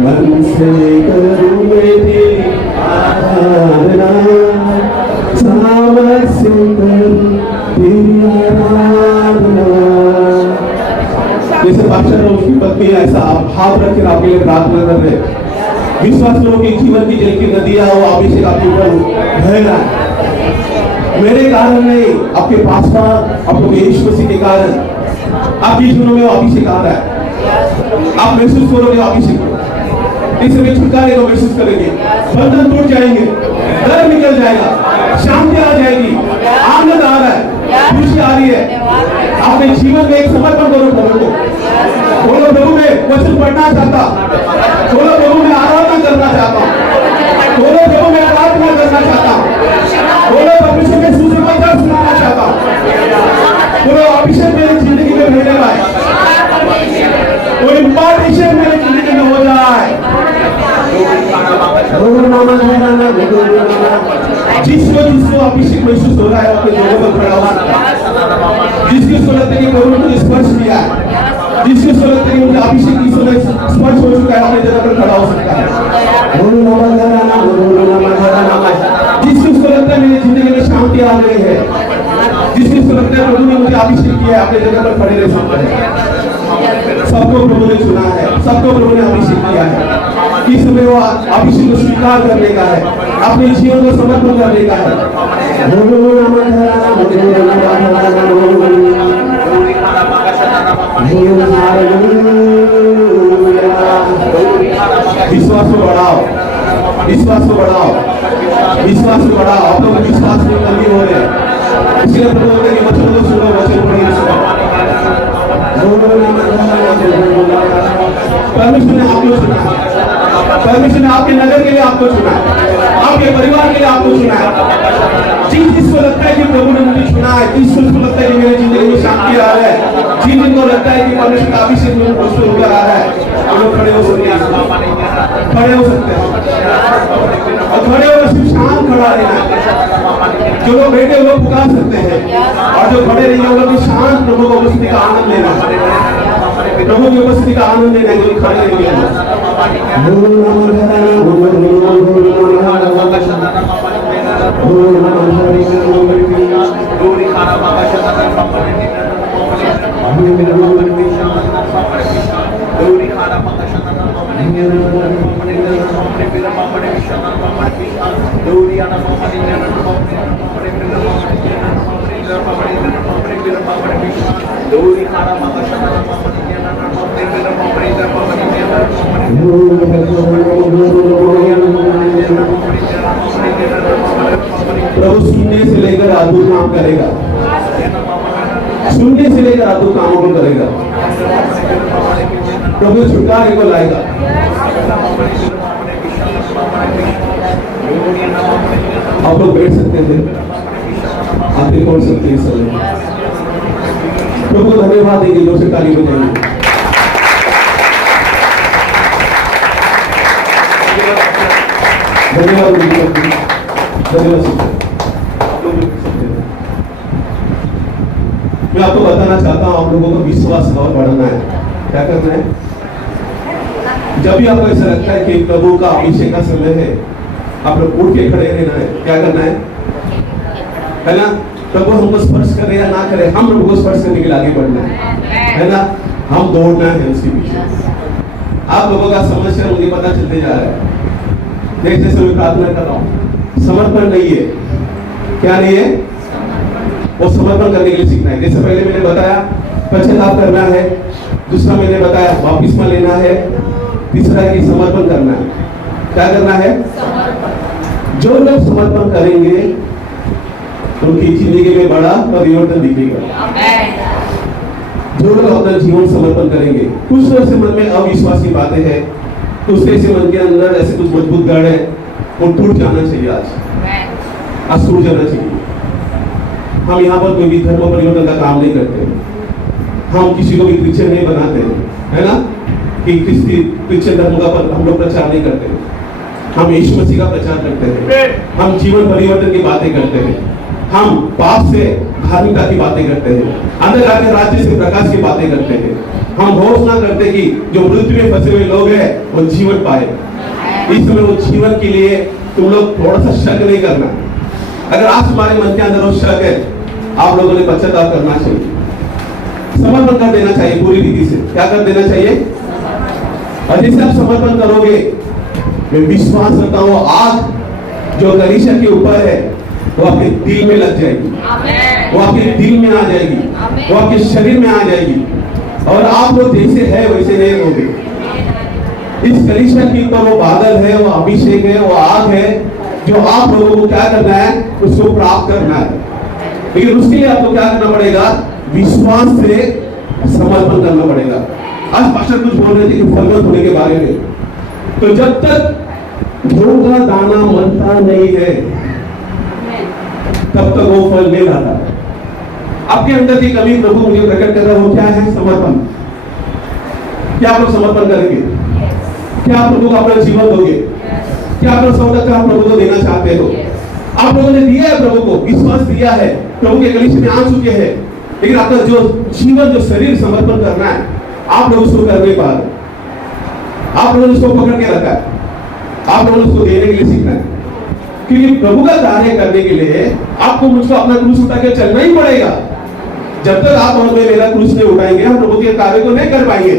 मन से करूं मैं तेरी आराधना, सामर्थ से करूं तेरी आराधना। जैसे बादशाह उसकी पत्नी ऐसा हाथ रखकर आपके लिए प्रार्थना कर रहे, विश्वास करो कि जीवन की जल की नदियां वो अभिषेक आपके ऊपर बह रहा है। मेरे कारण नहीं, आपके पास आपको यीशु मसीह के कारण आपके जीवनों में अभिषेक आ रहा है। आप महसूस करोगे अभिषेक, इस समय छुटकारे को महसूस करेंगे, बंधन टूट जाएंगे, डर निकल जाएगा, शांति आ जाएगी, आनंद आ रहा है, खुशी आ रही है। अपने जीवन में एक समर्पण करो प्रभु को, बोलो प्रभु मैं वचन पढ़ना चाहता, बोलो प्रभु मैं आराधना करना चाहता, बोलो प्रभु मैं आराधना करना चाहता, बोलो परमेश्वर में सुसमाचार सुनाना चाहता, बोलो अभिषेक मेरी जिंदगी में रहने पाए, वो इम्पार्टेशन मेरी जिंदगी में हो जाए। जिसको अभिषेक महसूस हो रहा है अपने जगह पर खड़ा हो सकता है। जिसकी लगता है कि प्रभु ने मुझे स्पर्श किया है, जिसकी लगता है कि मुझे अभिषेक की स्पर्श हो चुका है, अपने जगह पर खड़ा हो सकता है। जिसकी लगता है मेरी जिंदगी में शांति आ गई है, जिसकी लगता है प्रभु ने मुझे अभिषेक किया है, अपने जगह पर खड़े रह सकते हैं। सबको प्रभु ने चुना है, सबको प्रभु ने अभिषेक किया है। इस समय वो अभिषेक को स्वीकार करने का है, अपने जीवन को समर्पण करने का है। विश्वास को बढ़ाओ, विश्वास को बढ़ाओ, विश्वास को बढ़ाओ। आप लोग विश्वास में कमी हो रहे हैं, इसलिए प्रभु बोलते हैं कि वचन को सुनो, वचन पढ़िए सुनो। परमेश्वर ने आपको चुना है, परमेश्वर ने आपके नगर के लिए आपको चुना है, आपके परिवार के लिए आपको चुना है। जिसको लगता है कि प्रभु ने मुझे चुना है, जिसको लगता है कि मेरी जिंदगी में शांति आ रहा है, जिनको लगता है कि परमेश्वर का अभिषेक मेरे ऊपर होकर आ रहा है, हम लोग खड़े हो सकते हैं, खड़े हो सकते हैं और खड़े होकर सिर्फ शांत खड़ा रहना है। जो लोग बैठे लोग पुकार सकते हैं, और जो खड़े नहीं होगा तो शांत प्रभु को उपस्थिति का आनंद लेना, प्रभु की उपस्थिति का आनंद लेना है, जो खड़े नहीं है। प्रभु सुनने से लेकर अद्भुत काम करेगा, सुनने से लेकर अद्भुत कामों को करेगा। प्रभु छुटकारे को लाएगा। आप लोग बैठ सकते थे, आंखें खोल सकते हैं। समय प्रभु को धन्यवाद देंगे, जोर से ताली बजाएंगे। धन्यवाद धन्यवाद। मैं आपको बताना चाहता हूँ, आप लोगों का विश्वास और बढ़ाना है। क्या करना है? जब भी आपको ऐसा लगता है कि प्रभु का अभिषेक का समय है, आप लोग उठ के खड़े रहना है। क्या करना है? है ना। प्रभु हमको स्पर्श करे या ना करे, हम प्रभु को स्पर्श करने के लिए आगे बढ़ना है ना। हम दौड़ना है उसके पीछे। आप लोगों का समस्या मुझे पता चलते जा रहा है। जैसे मैं प्रार्थना कर रहा हूँ, समर्पण नहीं है। क्या नहीं है? वो समर्पण करने के लिए सीखना है। जैसे पहले मैंने बताया पश्चाताप करना है, दूसरा मैंने बताया वापिसमा लेना है, तीसरा है कि समर्पण करना है। क्या करना है? जो लोग समर्पण करेंगे उनकी जिंदगी में बड़ा परिवर्तन दिखेगा। जो लोग अपना जीवन समर्पण करेंगे, कुछ लोग से मन में अविश्वास की बातें हैं, दूसरे से मन के अंदर ऐसे कुछ मजबूत गढ़ है, वो टूट जाना चाहिए। आज टूट जाना चाहिए। हम यहाँ पर कोई भी धर्म परिवर्तन का काम नहीं करते। हम किसी को भी क्रिश्चियन नहीं बनाते, है ना, कि क्रिश्चियन धर्म का हम लोग प्रचार नहीं करते। हम यीशु मसीह का प्रचार करते हैं। हम जीवन परिवर्तन की बातें करते हैं। हम पाप से धार्मिकता की बातें करते हैं। अंधकार के राज्य से प्रकाश की बातें करते हैं। हम घोषणा करते कि जो मृत्यु में फंसे हुए लोग हैं वो जीवन पाए। इस समय वो जीवन के लिए तुम लोग थोड़ा सा शक नहीं करना। अगर आज तुम्हारे मन के अंदर वो शक है, आप लोगों ने पश्चाताप करना चाहिए, समर्पण कर देना चाहिए पूरी रीति से। क्या कर देना चाहिए? और जैसे आप समर्पण करोगे, मैं विश्वास करता हूँ आग जो कलीसिया के ऊपर है वो आपके दिल में लग जाएगी, वो आपके दिल में आ जाएगी, वो आपके शरीर में आ जाएगी, और आप लोग जैसे है वैसे नहीं होगे। इस कलीसिया के ऊपर वो बादल है, वो अभिषेक है, वो आग है, जो आप लोगों को क्या करना है? उसको प्राप्त करना है। लेकिन उसके लिए आपको क्या करना पड़ेगा? विश्वास से समर्पण करना पड़ेगा। आज पास्टर कुछ बोल रहे थे कि फलवंत होने के बारे में। तो जब तक गेहूं का दाना मरता नहीं है तब तक वो फल नहीं लाता। आपके अंदर की कमी प्रभु मुझे प्रकट कर रहा है, वो क्या है? समर्पण। क्या आप लोग समर्पण करेंगे? क्या आप प्रभु को अपना जीवन दोगे? क्या आप लोग समर्पण आप प्रभु को देना चाहते हो? आप लोगों ने दिया है प्रभु को, विश्वास दिया है, प्रभु के कलीसिया में आ चुके हैं, लेकिन आपका जो जीवन, जो शरीर समर्पण करना है, आप लोग उसको कर नहीं पा रहे। आप लोगों ने उसको पकड़ के रखा है। आप लोगों ने उसको देने के लिए सीखना है, क्योंकि प्रभु का कार्य करने के लिए आपको मुझको अपना क्रूस उठा के चलना ही पड़ेगा। जब तक आप और मैं मेरा क्रूस नहीं उठाएंगे, हम प्रभु के कार्य को नहीं कर पाएंगे।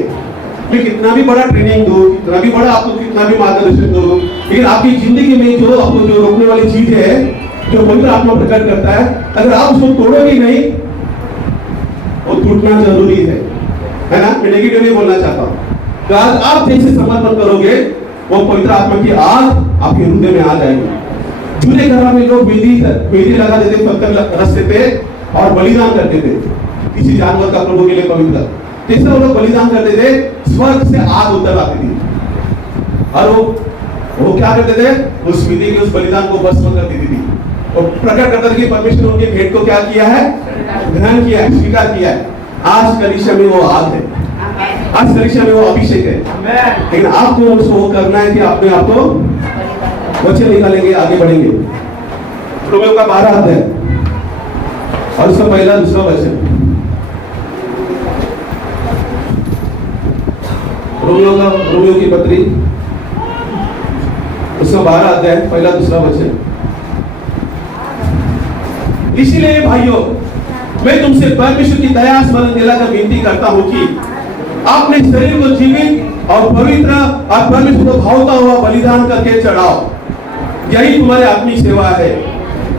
मैं कितना भी बड़ा ट्रेनिंग दो, कितना भी बड़ा आपको कितना भी मार्गदर्शन दो, लेकिन आपकी जिंदगी में जो आपको जो रोकने वाली चीज है, जो पवित्र आत्मा प्रकट करता है, अगर आप उसको तोड़ोगे नहीं, वो टूटना जरूरी है ना। मैं नेगेटिव नहीं बोलना चाहता हूँ। तो आज आप जैसे समर्पण करोगे, वो पवित्र आत्मा की आग आपके हृदय में आ जाएगी। जूने घरों में लोग वेदी लगा देते, पत्थर रखते थे और बलिदान करते थे किसी जानवर का प्रभु के लिए पवित्र। जैसे वो लोग बलिदान करते थे, स्वर्ग से आग उतर आती थी, और वो क्या करते थे? उस विधि के उस बलिदान को भस्म कर देती थी, और प्रकट करता था कि परमेश्वर ने उनके भेंट को क्या किया है? ग्रहण किया है, स्वीकार किया है। आज कलीसिया में वो आग है, आज कलीसिया में वो अभिषेक है, लेकिन आपको उसको करना है कि अपने आप को वचन निकालेंगे, आगे बढ़ेंगे। रोमियो का 12 अध्याय और उसका पहला दूसरा वचन। रोमियो की पत्री उसका 12 अध्याय पहला दूसरा वचन। इसीलिए भाइयों, मैं तुमसे परमेश्वर की दया स्मरण दिलाकर विनती करता हूं कि अपने शरीर को जीवित और पवित्र और परमेश्वर को भावता हुआ बलिदान करके चढ़ाओ। यही तुम्हारी अपनी सेवा है।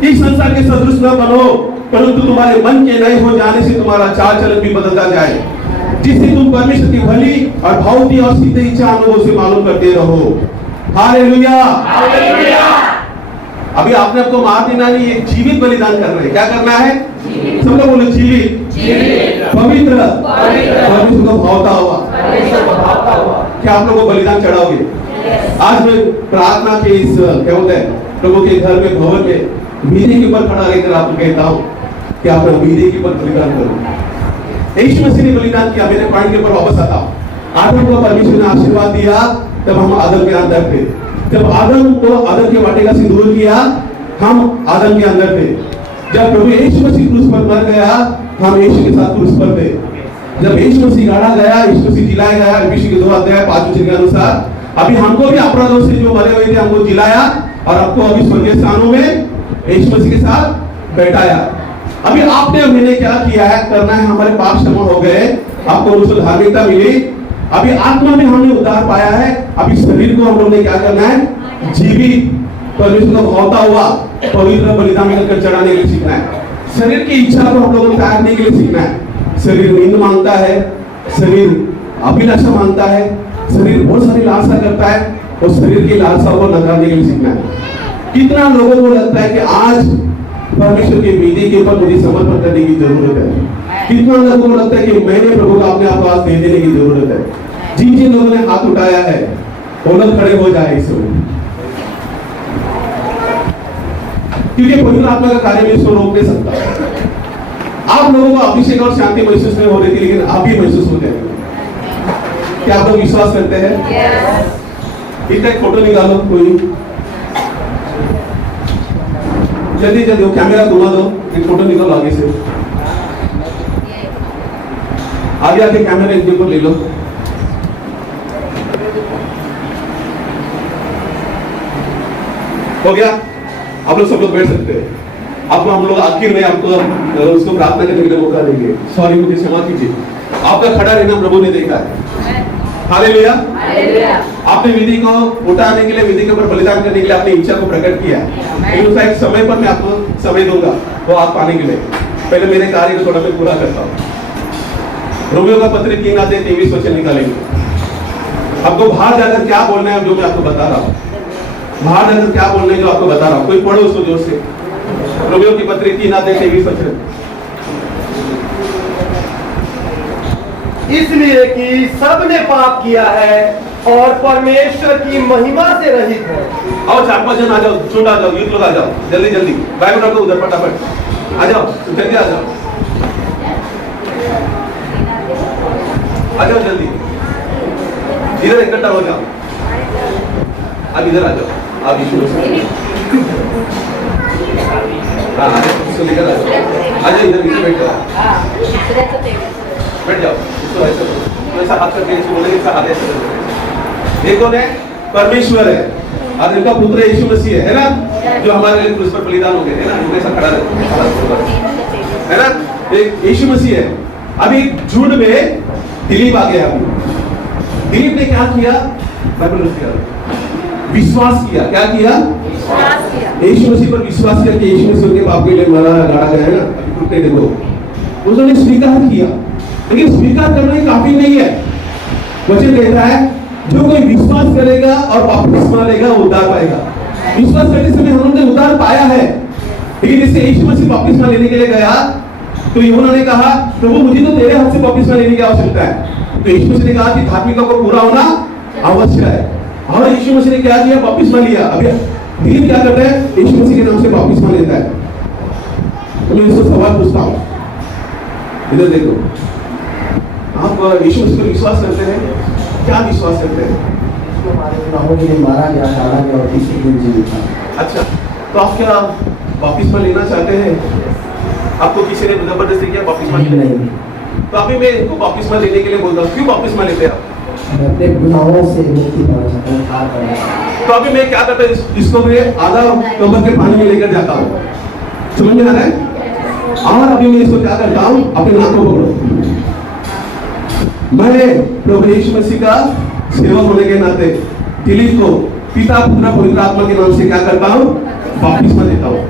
इस संसार के सदृश न बनो, परंतु तुम्हारे मन के नए हो जाने से तुम्हारा चाल चलन भी बदलता जाए, जिससे तुम परमेश्वर की भली और भावती और सिद्ध इच्छा अनुभव से मालूम करते रहो। Hallelujah, hallelujah. अभी आपने आपको मार देना नहीं, एक जीवित बलिदान कर रहे हैं। क्या करना है? सब लोग बोले जीवित, पवित्र, परमेश्वर को भावता हुआ। क्या आप लोग को बलिदान चढ़ाओगे? आज मैं प्रार्थना के इस क्या होता है प्रभु के घर में, भवन में वीरे के ऊपर खड़ा रहकर आपको कहता हूँ कि आप वीरे के ऊपर बलिदान करो। यीशु मसीह ने बलिदान किया। मेरे पॉइंट के ऊपर वापस आता हूँ। आदम को परमेश्वर ने आशीर्वाद दिया, तब हम आदम के अंदर थे। जब आदम को आदम के वाटिका से दूर किया, हम आदम के अंदर थे। जब प्रभु यीशु मसीह क्रूस पर मर गया, हम यीशु के साथ क्रूस पर थे। जब यीशु मसीह गाड़ा गया, यीशु मसीह जिलाया गया, एफिसी के 2 अध्याय 5 वचन के अनुसार, अभी हमको भी अपराधों से जो मरे हुए थे हमको जिलाया, और आपको अभी स्वर्गीय स्थानों में यीशु मसीह के साथ बैठाया। अभी आपने और मैंने क्या किया है, करना है, हमारे पाप क्षमा हो गए, आपको रुसुल धार्मिकता मिली, अभी आत्मा में हमने उद्धार पाया है, अभी शरीर को हम लोग ने क्या करना है, जीवित परमेश्वर को भावता हुआ पवित्र बलिदान मिलकर चढ़ाने के लिए सीखना है। शरीर की इच्छा को हम लोगों को त्यागने के लिए सीखना है। शरीर नींद मांगता है, शरीर अभिलाषा मांगता है, शरीर बहुत सारी लालसा करता है, और शरीर की लालसा को नकारने के लिए सीखना है। कितना लोगों को लगता है कि आज परमेश्वर की विधि के ऊपर मुझे समर्पण करने की जरूरत है। कितना लोगों को लगता है कि मैंने प्रभु को अपने आप को आज दे देने की जरूरत है। जिन जिन लोगों ने हाथ उठाया है वो लोग खड़े हो जाए इस समय, क्योंकि पवित्र आत्मा का कार्य में इसको रोक नहीं सकता। आप लोगों को अभिषेक और शांति महसूस नहीं हो रही थी, लेकिन आप भी महसूस होते हैं। क्या आप लोग विश्वास करते हैं? इतना एक फोटो निकालो कोई, जल्दी जल्दी, कैमरा घुमा दो, एक फोटो निकालो आगे से, आगे आगे कैमरा एक जगह ले लो। हो गया? आप लोग सब लोग बैठ सकते हैं। आपको हम लोग आखिर में आपको उसको प्रार्थना करने के लिए मौका देंगे। सॉरी, मुझे क्षमा कीजिए। आपका खड़ा रहना प्रभु ने देखा है। हालेलुया। आपने विधि को उठाने के लिए, विधि के ऊपर बलिदान करने के लिए अपनी इच्छा को प्रकट किया। लेकिन उसका एक समय पर मैं आपको समय दूंगा वो आप पाने के लिए। पहले मेरे कार्य को थोड़ा मैं पूरा करता हूँ। रोमियो का पत्र 3:23 वचन निकालेंगे। आपको बाहर जाकर क्या बोलना है जो मैं आपको बता रहा हूँ, बाहर जाकर क्या बोलना है जो आपको बता रहा हूँ। कोई पढ़ो उसको जोर से। रोमियो की पत्री 3:23 वचन। इसलिए कि सबने पाप किया है और परमेश्वर की महिमा से रहित है। आओ 4-5 जन आ जाओ, छूट आ जाओ, यूथ लोग आ जाओ, जल्दी जल्दी बाइबल रखो उधर, फटाफट आ जाओ, जल्दी आ जाओ, आ जाओ जल्दी, इधर इकट्ठा हो जाओ। अब इधर आ जाओ, आप यीशु हाँ इसको लेकर आ जाओ इधर नीचे बैठ जाओ, बैठ जाओ। इसको ऐसा हाथ करके इसको बोलेंगे, इसका हाथ ऐसे करो। ये कौन है? परमेश्वर है, और इनका पुत्र यीशु मसीह है ना, जो हमारे लिए क्रूस पर बलिदान हो गए, है ना। इनको ऐसा खड़ा है ना, एक यीशु मसीह है। अभी झुंड में दिलीप आ गया। अभी दिलीप ने क्या किया? बाइबल विश्वास किया। क्या किया? यीशु मसीह पर विश्वास करके यीशु मसीह के पाप के लिए मरा गाड़ा गया है ना। अभी घुटने देखो, उन्होंने स्वीकार किया, लेकिन स्वीकार करना ही काफी नहीं है। वचन कहता है जो कोई विश्वास करेगा और बपतिस्मा लेगा वो उद्धार पाएगा। विश्वास करने से हमने उद्धार पाया है, लेकिन इससे यीशु मसीह बपतिस्मा लेने के लिए गया तो यूहन्ना ने कहा प्रभु मुझे तो तेरे हाथ से बपतिस्मा लेने की आवश्यकता है। तो यीशु मसीह ने कहा कि धार्मिकता को पूरा होना आवश्यक है, और यीशु मसीह ने क्या किया? बपतिस्मा लिया। अभी दिलीप क्या करता है? यीशु मसीह के नाम से बपतिस्मा लेता है। तो मैं इसको सवाल पूछता हूँ, इधर देखो, आप यीशु मसीह पर विश्वास करते हैं? क्या विश्वास करते हैं? हमारे गुनाहों के लिए मारा गया, डाला गया और तीसरे दिन जीवित था। अच्छा, तो आप क्या बपतिस्मा लेना चाहते हैं? आपको किसी ने जबरदस्ती किया बपतिस्मा लेने? नहीं, तो अभी मैं इनको बपतिस्मा लेने के लिए बोलता हूँ। क्यों बपतिस्मा लेते हैं आप? मैं अपने गुनाहों से मुक्ति पाना चाहता हूँ, पार करना चाहता हूँ। तो अभी मैं क्या करता हूँ, इसको मैं आधा कमर के पानी में लेकर जाता हूँ। समझ में आ रहा है? और अभी मैं इसको क्या करता हूँ, अपने नाकों पकड़ो। मैं प्रभु यीशु मसीह का सेवक होने के नाते दिलीप को पिता पुत्र पवित्र आत्मा के नाम से क्या करता हूँ? बपतिस्मा देता हूँ।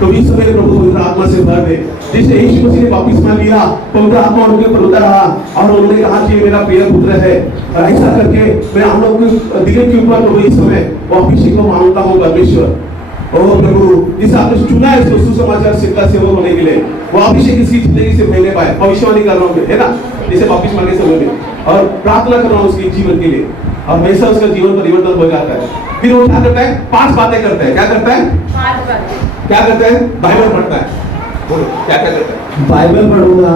तो इस समय प्रभु पवित्र आत्मा से भर दे। जिसने यीशु मसीह ने बपतिस्मा लिया, पवित्र आत्मा उनके ऊपर उतर रहा और उन्होंने कहा कि ये मेरा प्रिय पुत्र है। और ऐसा करके मैं हम लोग के दिल के ऊपर प्रभु इस समय वो अभिषेक को मांगता हूँ परमेश्वर। ओ प्रभु, जिसे आपने चुना है सुसमाचार शिक्षा सेवक होने के लिए, वो अभिषेक इसकी जिंदगी से मैंने पाए। भविष्यवाणी कर रहा हूँ, है ना, जिसे बपतिस्मा के समय में, और प्रार्थना कर रहा हूँ उसके जीवन के लिए, और हमेशा उसका जीवन परिवर्तन हो जाता है। फिर वो क्या करता है? 5 बातें करता है। क्या करता है? 5 बातें। क्या करता है? बाइबल पढ़ता है। बोलो क्या क्या करता है? बाइबल पढ़ूंगा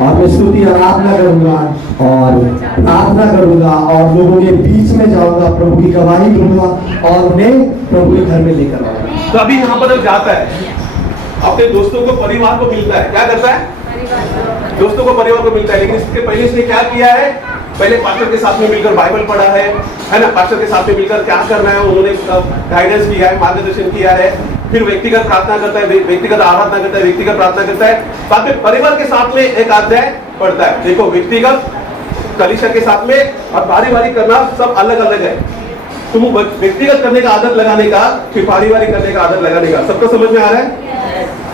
और मैं स्तुति आराधना करूंगा और प्रार्थना करूंगा और लोगों के बीच में जाऊंगा, प्रभु की गवाही दूंगा और उन्हें प्रभु के घर में लेकर आऊंगा। तो अभी यहाँ पर जाता है, अपने दोस्तों को, परिवार को मिलता है। क्या करता है? दोस्तों को, परिवार को मिलता है। लेकिन इसके पहले इसने क्या किया है? पहले पास्टर के साथ में मिलकर बाइबल पढ़ा है ना, पास्टर के साथ में मिलकर क्या करना है उन्होंने गाइडेंस किया है, मार्गदर्शन किया है, फिर व्यक्तिगत प्रार्थना करता है, व्यक्तिगत आराधना करता है, व्यक्तिगत प्रार्थना करता है, बाद में परिवार के साथ में एक अध्याय पढ़ता है। देखो व्यक्तिगत कलीसिया के साथ में और बारी करना सब अलग अलग है। तुम व्यक्तिगत करने का आदत लगाने का, फिर पारिवारिक करने का आदत लगाने का, सबको समझ में आ रहा है?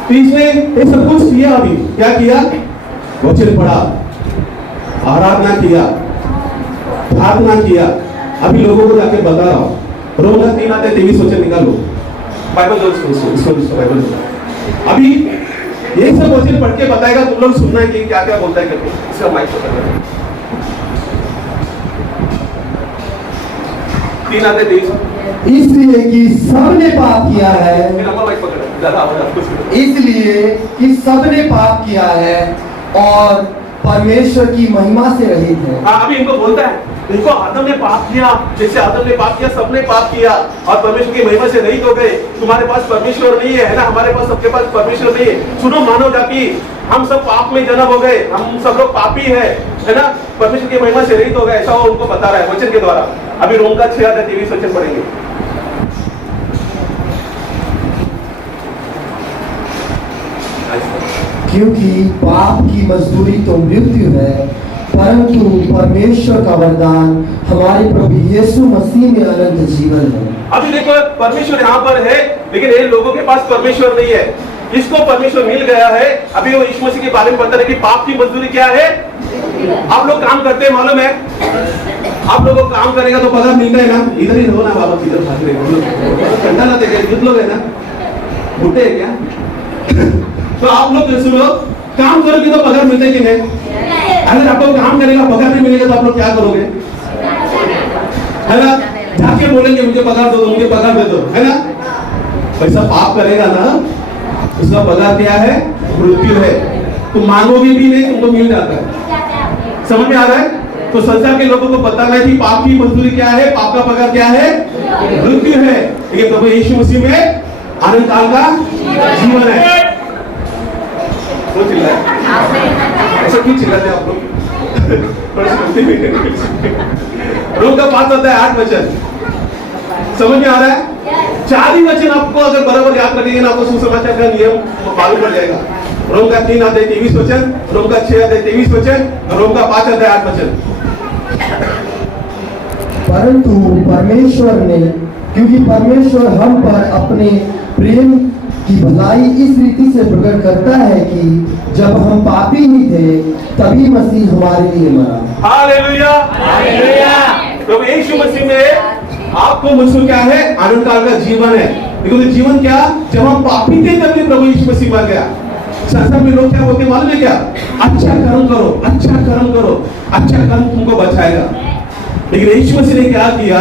तो इसने ये सब कुछ किया। अभी क्या किया? वचन पढ़ा, आराधना किया, प्रार्थना किया। अभी लोगों को जाके बता रहा हूँ, रोमन 3:23 वचन निकालो, बाइबल बाइबल। अभी ये सब वचन पढ़ के बताएगा, तुम लोग सुनना है कि क्या क्या बोलता है करके। इसका माइक पकड़ 3:23। इसलिए कि सबने पाप किया है, माइक पकड़ ज्यादा आवाज। इसलिए कि सबने पाप किया है और परमेश्वर की महिमा से रहित है। हाँ, अभी इनको बोलता है, देखो आदम ने पाप किया, जैसे आदम ने पाप किया सबने पाप किया और परमेश्वर की महिमा से रहित हो गए। तुम्हारे पास परमेश्वर नहीं है ना, हमारे पास सबके पास परमेश्वर नहीं है। सुनो मानव जाति, हम सब पाप में जन्म हो गए, हम सब लोग पापी है ना, परमेश्वर की महिमा से रहित हो गए, ऐसा वो उनको बता रहा है वचन के द्वारा। अभी रोम का 6:23 वचन पढ़ेंगे। क्योंकि पाप की मजदूरी तो मृत्यु है, परंतु परमेश्वर का वरदान हमारे प्रभु यीशु मसीह में अनंत जीवन है। अभी देखो परमेश्वर यहाँ पर है, लेकिन ये लोगों के पास परमेश्वर नहीं है। इसको परमेश्वर मिल गया है। अभी वो यीशु मसीह के बारे में बता रहे कि पाप की मजदूरी क्या है। आप लोग काम करते हैं, मालूम है? आप लोगों को काम करेगा तो पगार मिलता है ना। इधर ही रहो ना बाबा, इधर भाग रहे हो, ठंडा ना देखे, युद्ध लोग है ना, बुढ़े है क्या? तो आप लोग सुनो, काम करोगे तो पगार मिलता है कि नहीं? अगर आपको काम करेगा पगार नहीं मिलेगा तो आप लोग क्या करोगे? है ना, जाके बोलेंगे मुझे पगार दो, मुझे पगार दे दो, है ना। पैसा पाप करेगा ना, उसका पगार क्या है? मृत्यु है। तुम मांगोगे भी नहीं, तुमको मिल जाता है। समझ में आ रहा है? तो संसार के लोगों को बताना है कि पाप की मजदूरी क्या है, पाप का पगार क्या है? मृत्यु है। लेकिन प्रभु यीशु मसीह में अनंत काल का जीवन है। वो चिल्लाए, ऐसा क्यों चिल्लाते आप लोग? रोम का 5:8 वचन समझ में आ रहा है? 4 ही वचन आपको अगर बराबर याद रखेंगे ना, आपको सुसमाचार का नियम मालूम पड़ जाएगा। रोम का 3:23 वचन, रोम का 6:23 वचन, रोम का 5:8 वचन। परंतु परमेश्वर ने, क्योंकि परमेश्वर हम पर अपने प्रेम की भलाई इस रीति से प्रकट करता है कि जब हम पापी ही थे तभी मसीह हमारे लिए मरा। Hallelujah, hallelujah. प्रभु यीशु मसीह में आपको मुझको क्या है? अनंत काल का जीवन है। देखो तो जीवन क्या? जब हम पापी थे तभी प्रभु यीशु मसीह मर गया। संसार में लोग क्या बोलते हैं मालूम है क्या? अच्छा कर्म करो, अच्छा कर्म करो, अच्छा कर्म तुमको बचाएगा। लेकिन यीशु मसीह ने क्या किया?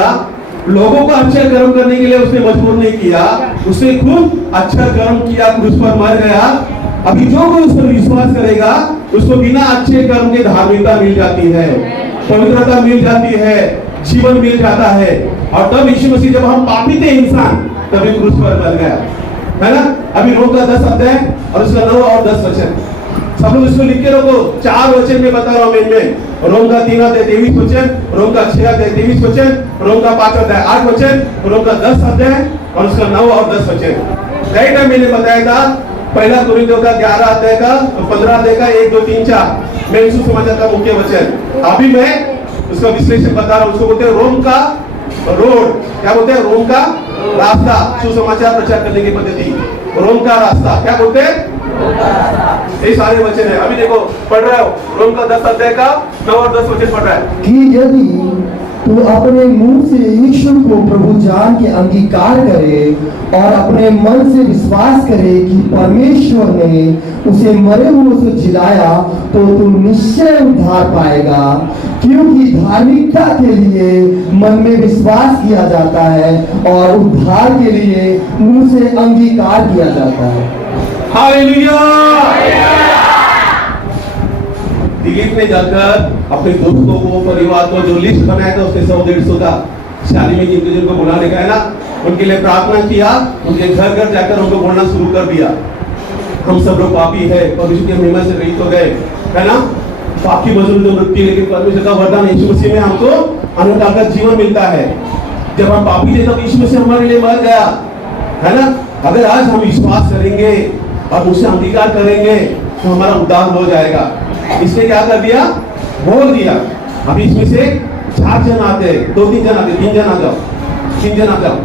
लोगों को अच्छा कर्म करने के लिए उसने मजबूर नहीं किया, उसने खुद अच्छा कर्म किया, क्रूस पर मर गया। अभी जो कोई उस पर विश्वास करेगा उसको बिना अच्छे कर्म के धार्मिकता मिल जाती है, पवित्रता मिल जाती है, जीवन मिल जाता है। और तब यीशु मसीह, जब हम पापी थे इंसान, तभी क्रूस पर मर गया, है ना। अभी रोम का 10 अध्याय और उसका 9 और 10 वचन, सब लोग इसको लिख के रखो। 4 वचन में बता रहा हूं मैं। रोम का 3:23 वचन, रोम का 6:23 वचन, रोम का 5:8 वचन, रोम का 10 अध्याय और उसका 9 और 10 वचन। राइट है, मैंने बताया था पहला कोरिन्थियों का 11 अध्याय का 15 अध्याय का 1, 2, 3, 4 मैं सुसमाचार का मुख्य वचन। अभी मैं उसका विश्लेषण बता रहा हूं। उसको बोलते हैं रोम का रोड, क्या बोलते हैं? रोम का रास्ता, सुसमाचार प्रचार करने की पद्धति। रोम का रास्ता क्या बोलते हैं? ये सारे वचन है। अभी देखो पढ़ रहा हो, रोम का 10 अध्याय का 9 और 10 वचन पढ़ रहा है कि यदि तू अपने मुंह से ईश्वर को प्रभु जान के अंगीकार करे और अपने मन से विश्वास करे कि परमेश्वर ने उसे मरे हुए से जिलाया, तो तू निश्चय उद्धार पाएगा। क्योंकि धार्मिकता के लिए मन में विश्वास किया जाता है और उद्धार के लिए मुंह से अंगीकार किया जाता है। हालेलुया। दिलीप ने जाकर अपने दोस्तों को, परिवार को, जो लिस्ट बनाया था उसने 100-150 का, शादी में जिनको बुलाने का है ना, उनके लिए प्रार्थना किया। उनके घर घर जाकर उनको बोलना शुरू कर दिया, हम सब लोग पापी है, परमेश्वर की महिमा से रहित हो गए, है ना। पाप की मजदूरी तो मृत्यु, लेकिन परमेश्वर का वरदान यीशु मसीह में हमको अनंत काल का जीवन मिलता है। जब हम पापी थे तब यीशु मसीह हमारे लिए मर गया, है ना। अगर आज हम विश्वास करेंगे और उसे अंगीकार करेंगे तो हमारा उद्धार हो जाएगा। इसने क्या कर दिया, बोल दिया। अभी इसमें से 4 जन आते हैं, 2-3 जन आते, 3 जन आ जाओ, 3 जन आ जाओ।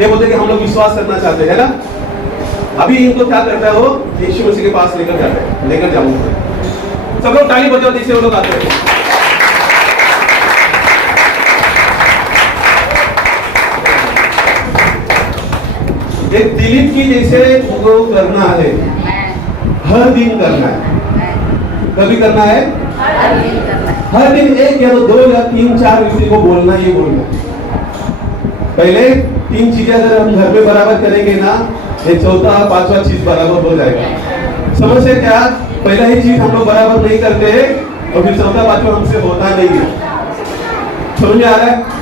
ये बोलते कि हम लोग विश्वास करना चाहते हैं, है ना। अभी इनको क्या करता है, वो यीशु मसीह के पास लेकर जाते हैं, लेकर जाऊंगा। सब लोग ताली बजाओ जैसे वो लोग आते हैं। एक दिलीप की जैसे वो करना है, हर दिन करना है। कभी करना है, हर दिन 1 या 2 या 3 4 व्यक्ति को बोलना, ये बोलना। पहले 3 चीजें अगर हम घर में बराबर करेंगे ना, ये 4था 5वां चीज बराबर हो जाएगा। समझ है क्या, पहला ही चीज हम लोग बराबर नहीं करते और फिर 4था 5वां हमसे होता नहीं है। समझ में आ रहा है।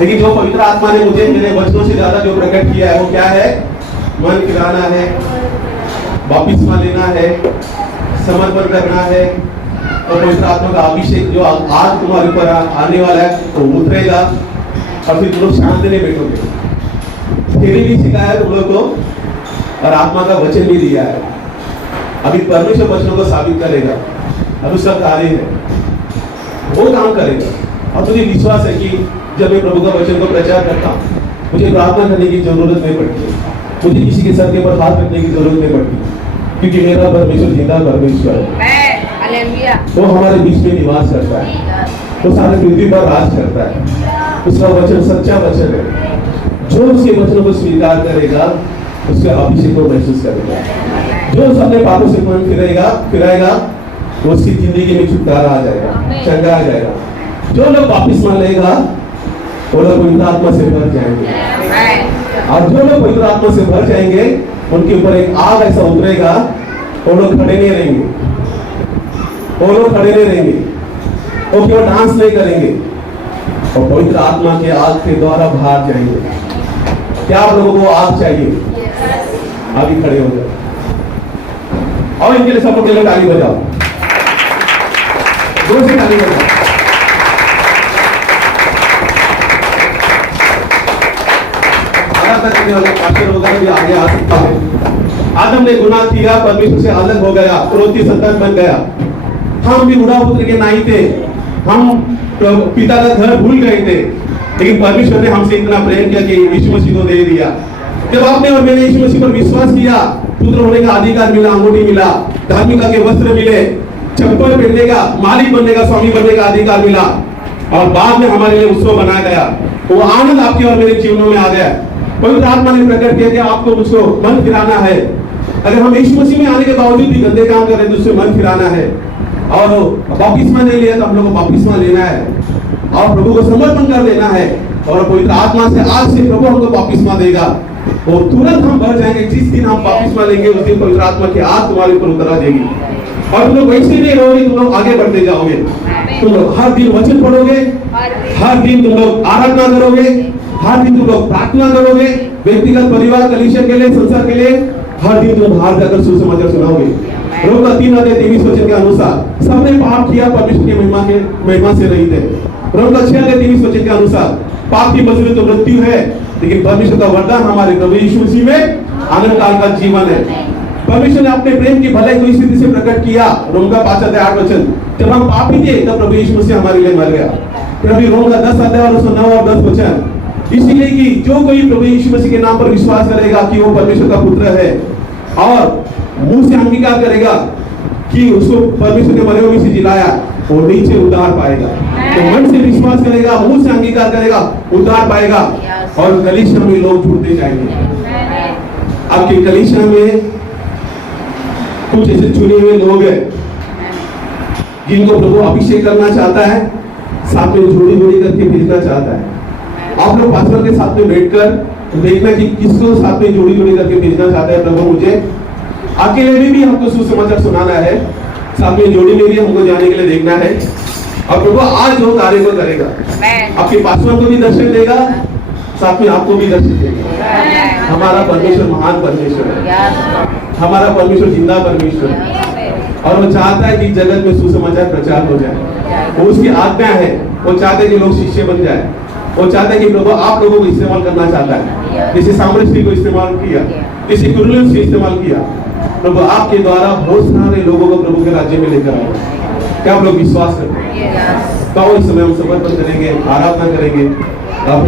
लेकिन जो पवित्र आत्मा ने मुझे मेरे वचनों से ज्यादा जो प्रकट किया है वो क्या है, मन फिराना है, बपतिस्मा लेना है, समर्पण करना है, और पवित्र आत्मा का अभिषेक जो आज तुम्हारे ऊपर आने वाला है वो उतरेगा और फिर तुम लोग शांति में बैठोगे। थ्योरी भी सिखाया तुम लोग को और आत्मा का वचन भी दिया है। अभी परमेश्वर वचनों को साबित करेगा, अभी सब कार्य है, वो काम करेगा। और तुझे विश्वास है कि जब मैं प्रभु का वचन को प्रचार करता हूँ, मुझे प्रार्थना करने की जरूरत नहीं पड़ती, मुझे किसी के सर के ऊपर हाथ रखने की जरूरत नहीं पड़ती, क्योंकि मेरा परमेश्वर जिंदा परमेश्वर है। वो हमारे बीच में निवास करता है, वो सारे पृथ्वी पर राज करता है। उसका वचन सच्चा वचन है। जो उसके वचनों को स्वीकार करेगा उसके अभिषेक को महसूस करेगा। जो अपने पापों से मन फिराएगा वो उसकी जिंदगी में छुटकारा आ जाएगा, चंगा आ जाएगा। जो लोग वापिस मान लेगा वो लोग पवित्र आत्मा से भर जाएंगे, और जो लोग पवित्र आत्मा से भर जाएंगे उनके ऊपर एक आग ऐसा उतरेगा, वो लोग खड़े नहीं रहेंगे, वो लोग खड़े नहीं रहेंगे, वो केवल डांस नहीं करेंगे और पवित्र आत्मा के आग के द्वारा बाहर जाएंगे। क्या आप लोगों को आग चाहिए? आगे खड़े हो जाओ और इनके लिए सब लोग ताली बजाओ, जोर से ताली बजाओ। भी आगे आ सकता है। आदम ने गुनाह किया, परमेश्वर से अलग हो गया, क्रोधी संतान बन गया। हम भी बुढ़ा पुत्र के नाई थे, हम पिता का घर भूल गए थे, लेकिन परमेश्वर ने हमसे इतना प्रेम किया कि यीशु मसीह को दे दिया। जब आपने और मैंने यीशु मसीह पर विश्वास किया, पुत्र होने का अधिकार मिला, अंगूठी मिला, धार्मिकता के वस्त्र मिले, चप्पल पहनने का, मालिक बनने का, स्वामी बनने का अधिकार मिला, और बाद में हमारे लिए उत्सव बनाया गया। वो आनंद आपके और मेरे जीवनों में आ गया। पवित्र आत्मा ने प्रकट किया कि आपको मुझको मन फिराना है। अगर हम यीशु मसीह में आने के बावजूद भी गंदे काम कर रहे हैं तो उससे मन फिराना है, और बपतिस्मा नहीं लिया तो हम लोग को बपतिस्मा लेना है और प्रभु को समर्पण कर देना है। और पवित्र आत्मा से आज से प्रभु हमको बपतिस्मा देगा, और तुरंत हम भर जाएंगे। जिस दिन हम बपतिस्मा लेंगे उस दिन पवित्र आत्मा की आग तुम्हारे ऊपर उतरा देगी, और तुम लोग वैसे नहीं रहोगे, तुम लोग आगे बढ़ते जाओगे। तुम लोग हर दिन वचन पढ़ोगे, हर दिन तुम लोग आराधना करोगे, हर दिन तुम लोग प्रार्थना करोगे, व्यक्तिगत, परिवार, कलीसिया के लिए, संसार के लिए। हर दिन तुम बाहर जाकर सुसमाचार सुनाओगे। रोमन 3:23 वचन के अनुसार सबने पाप किया, परमेश्वर की महिमा से रहित है। रोमन 6:23 वचन के अनुसार पाप की मजदूरी तो मृत्यु है, लेकिन परमेश्वर का वरदान हमारे प्रभु यीशु मसीह में आनंद काल का जीवन है। परमेश्वर ने अपने प्रेम की भलाई को इस रीति से प्रकट किया। रोमन 5:8 वचन, जब हम पापी थे तब प्रभु यीशु मसीह हमारे लिए मर गया। फिर अभी रोमन 10 और उसका 9 और 10 वचन, इसलिए कि जो कोई प्रभु यीशु मसीह के नाम पर विश्वास करेगा कि वो परमेश्वर का पुत्र है, और मुंह से अंगीकार करेगा कि उसको परमेश्वर ने मरे हुए में से जिलाया, वो नीचे उद्धार पाएगा। तो मन से विश्वास करेगा, मुंह से अंगीकार करेगा, उद्धार पाएगा। और कलीसिया में लोग जुड़ते जाएंगे। आपके कलीसिया में कुछ ऐसे चुने हुए लोग हैं जिनको प्रभु अभिषेक करना चाहता है, साथ में जोड़ी करके भेजना चाहता है। आप लोग पास्टर के साथ में बैठकर देखना कि किसको साथ में जोड़ी करके भेजना चाहता है प्रभु। मुझे अकेले में भी हमको सुसमाचार सुनाना है, साथ में जोड़ी में भी हमको जाने के लिए देखना है, और प्रभु आज वो कार्य को करेगा। आपके पास्टर को भी दर्शन देगा, साथ में आपको भी दर्शन देगा। हमारा परमेश्वर महान परमेश्वर है, हमारा परमेश्वर जिंदा परमेश्वर है। और वो चाहता है कि जगत में सुसमाचार प्रचार हो जाए। वो उसकी आज्ञा है, वो चाहते हैं कि लोग शिष्य बन जाए। वो चाहता है कि प्रभु आप लोगों को इस्तेमाल करना चाहता है, किसी सामर्थ्य को इस्तेमाल किया, किसी कुरुलन से इस्तेमाल किया। प्रभु आपके द्वारा बहुत सारे लोगों को प्रभु के राज्य में लेकर आओ। क्या आप लोग विश्वास करते हैं? तो इस समय हम समर्पण करेंगे, आराधना करेंगे। आप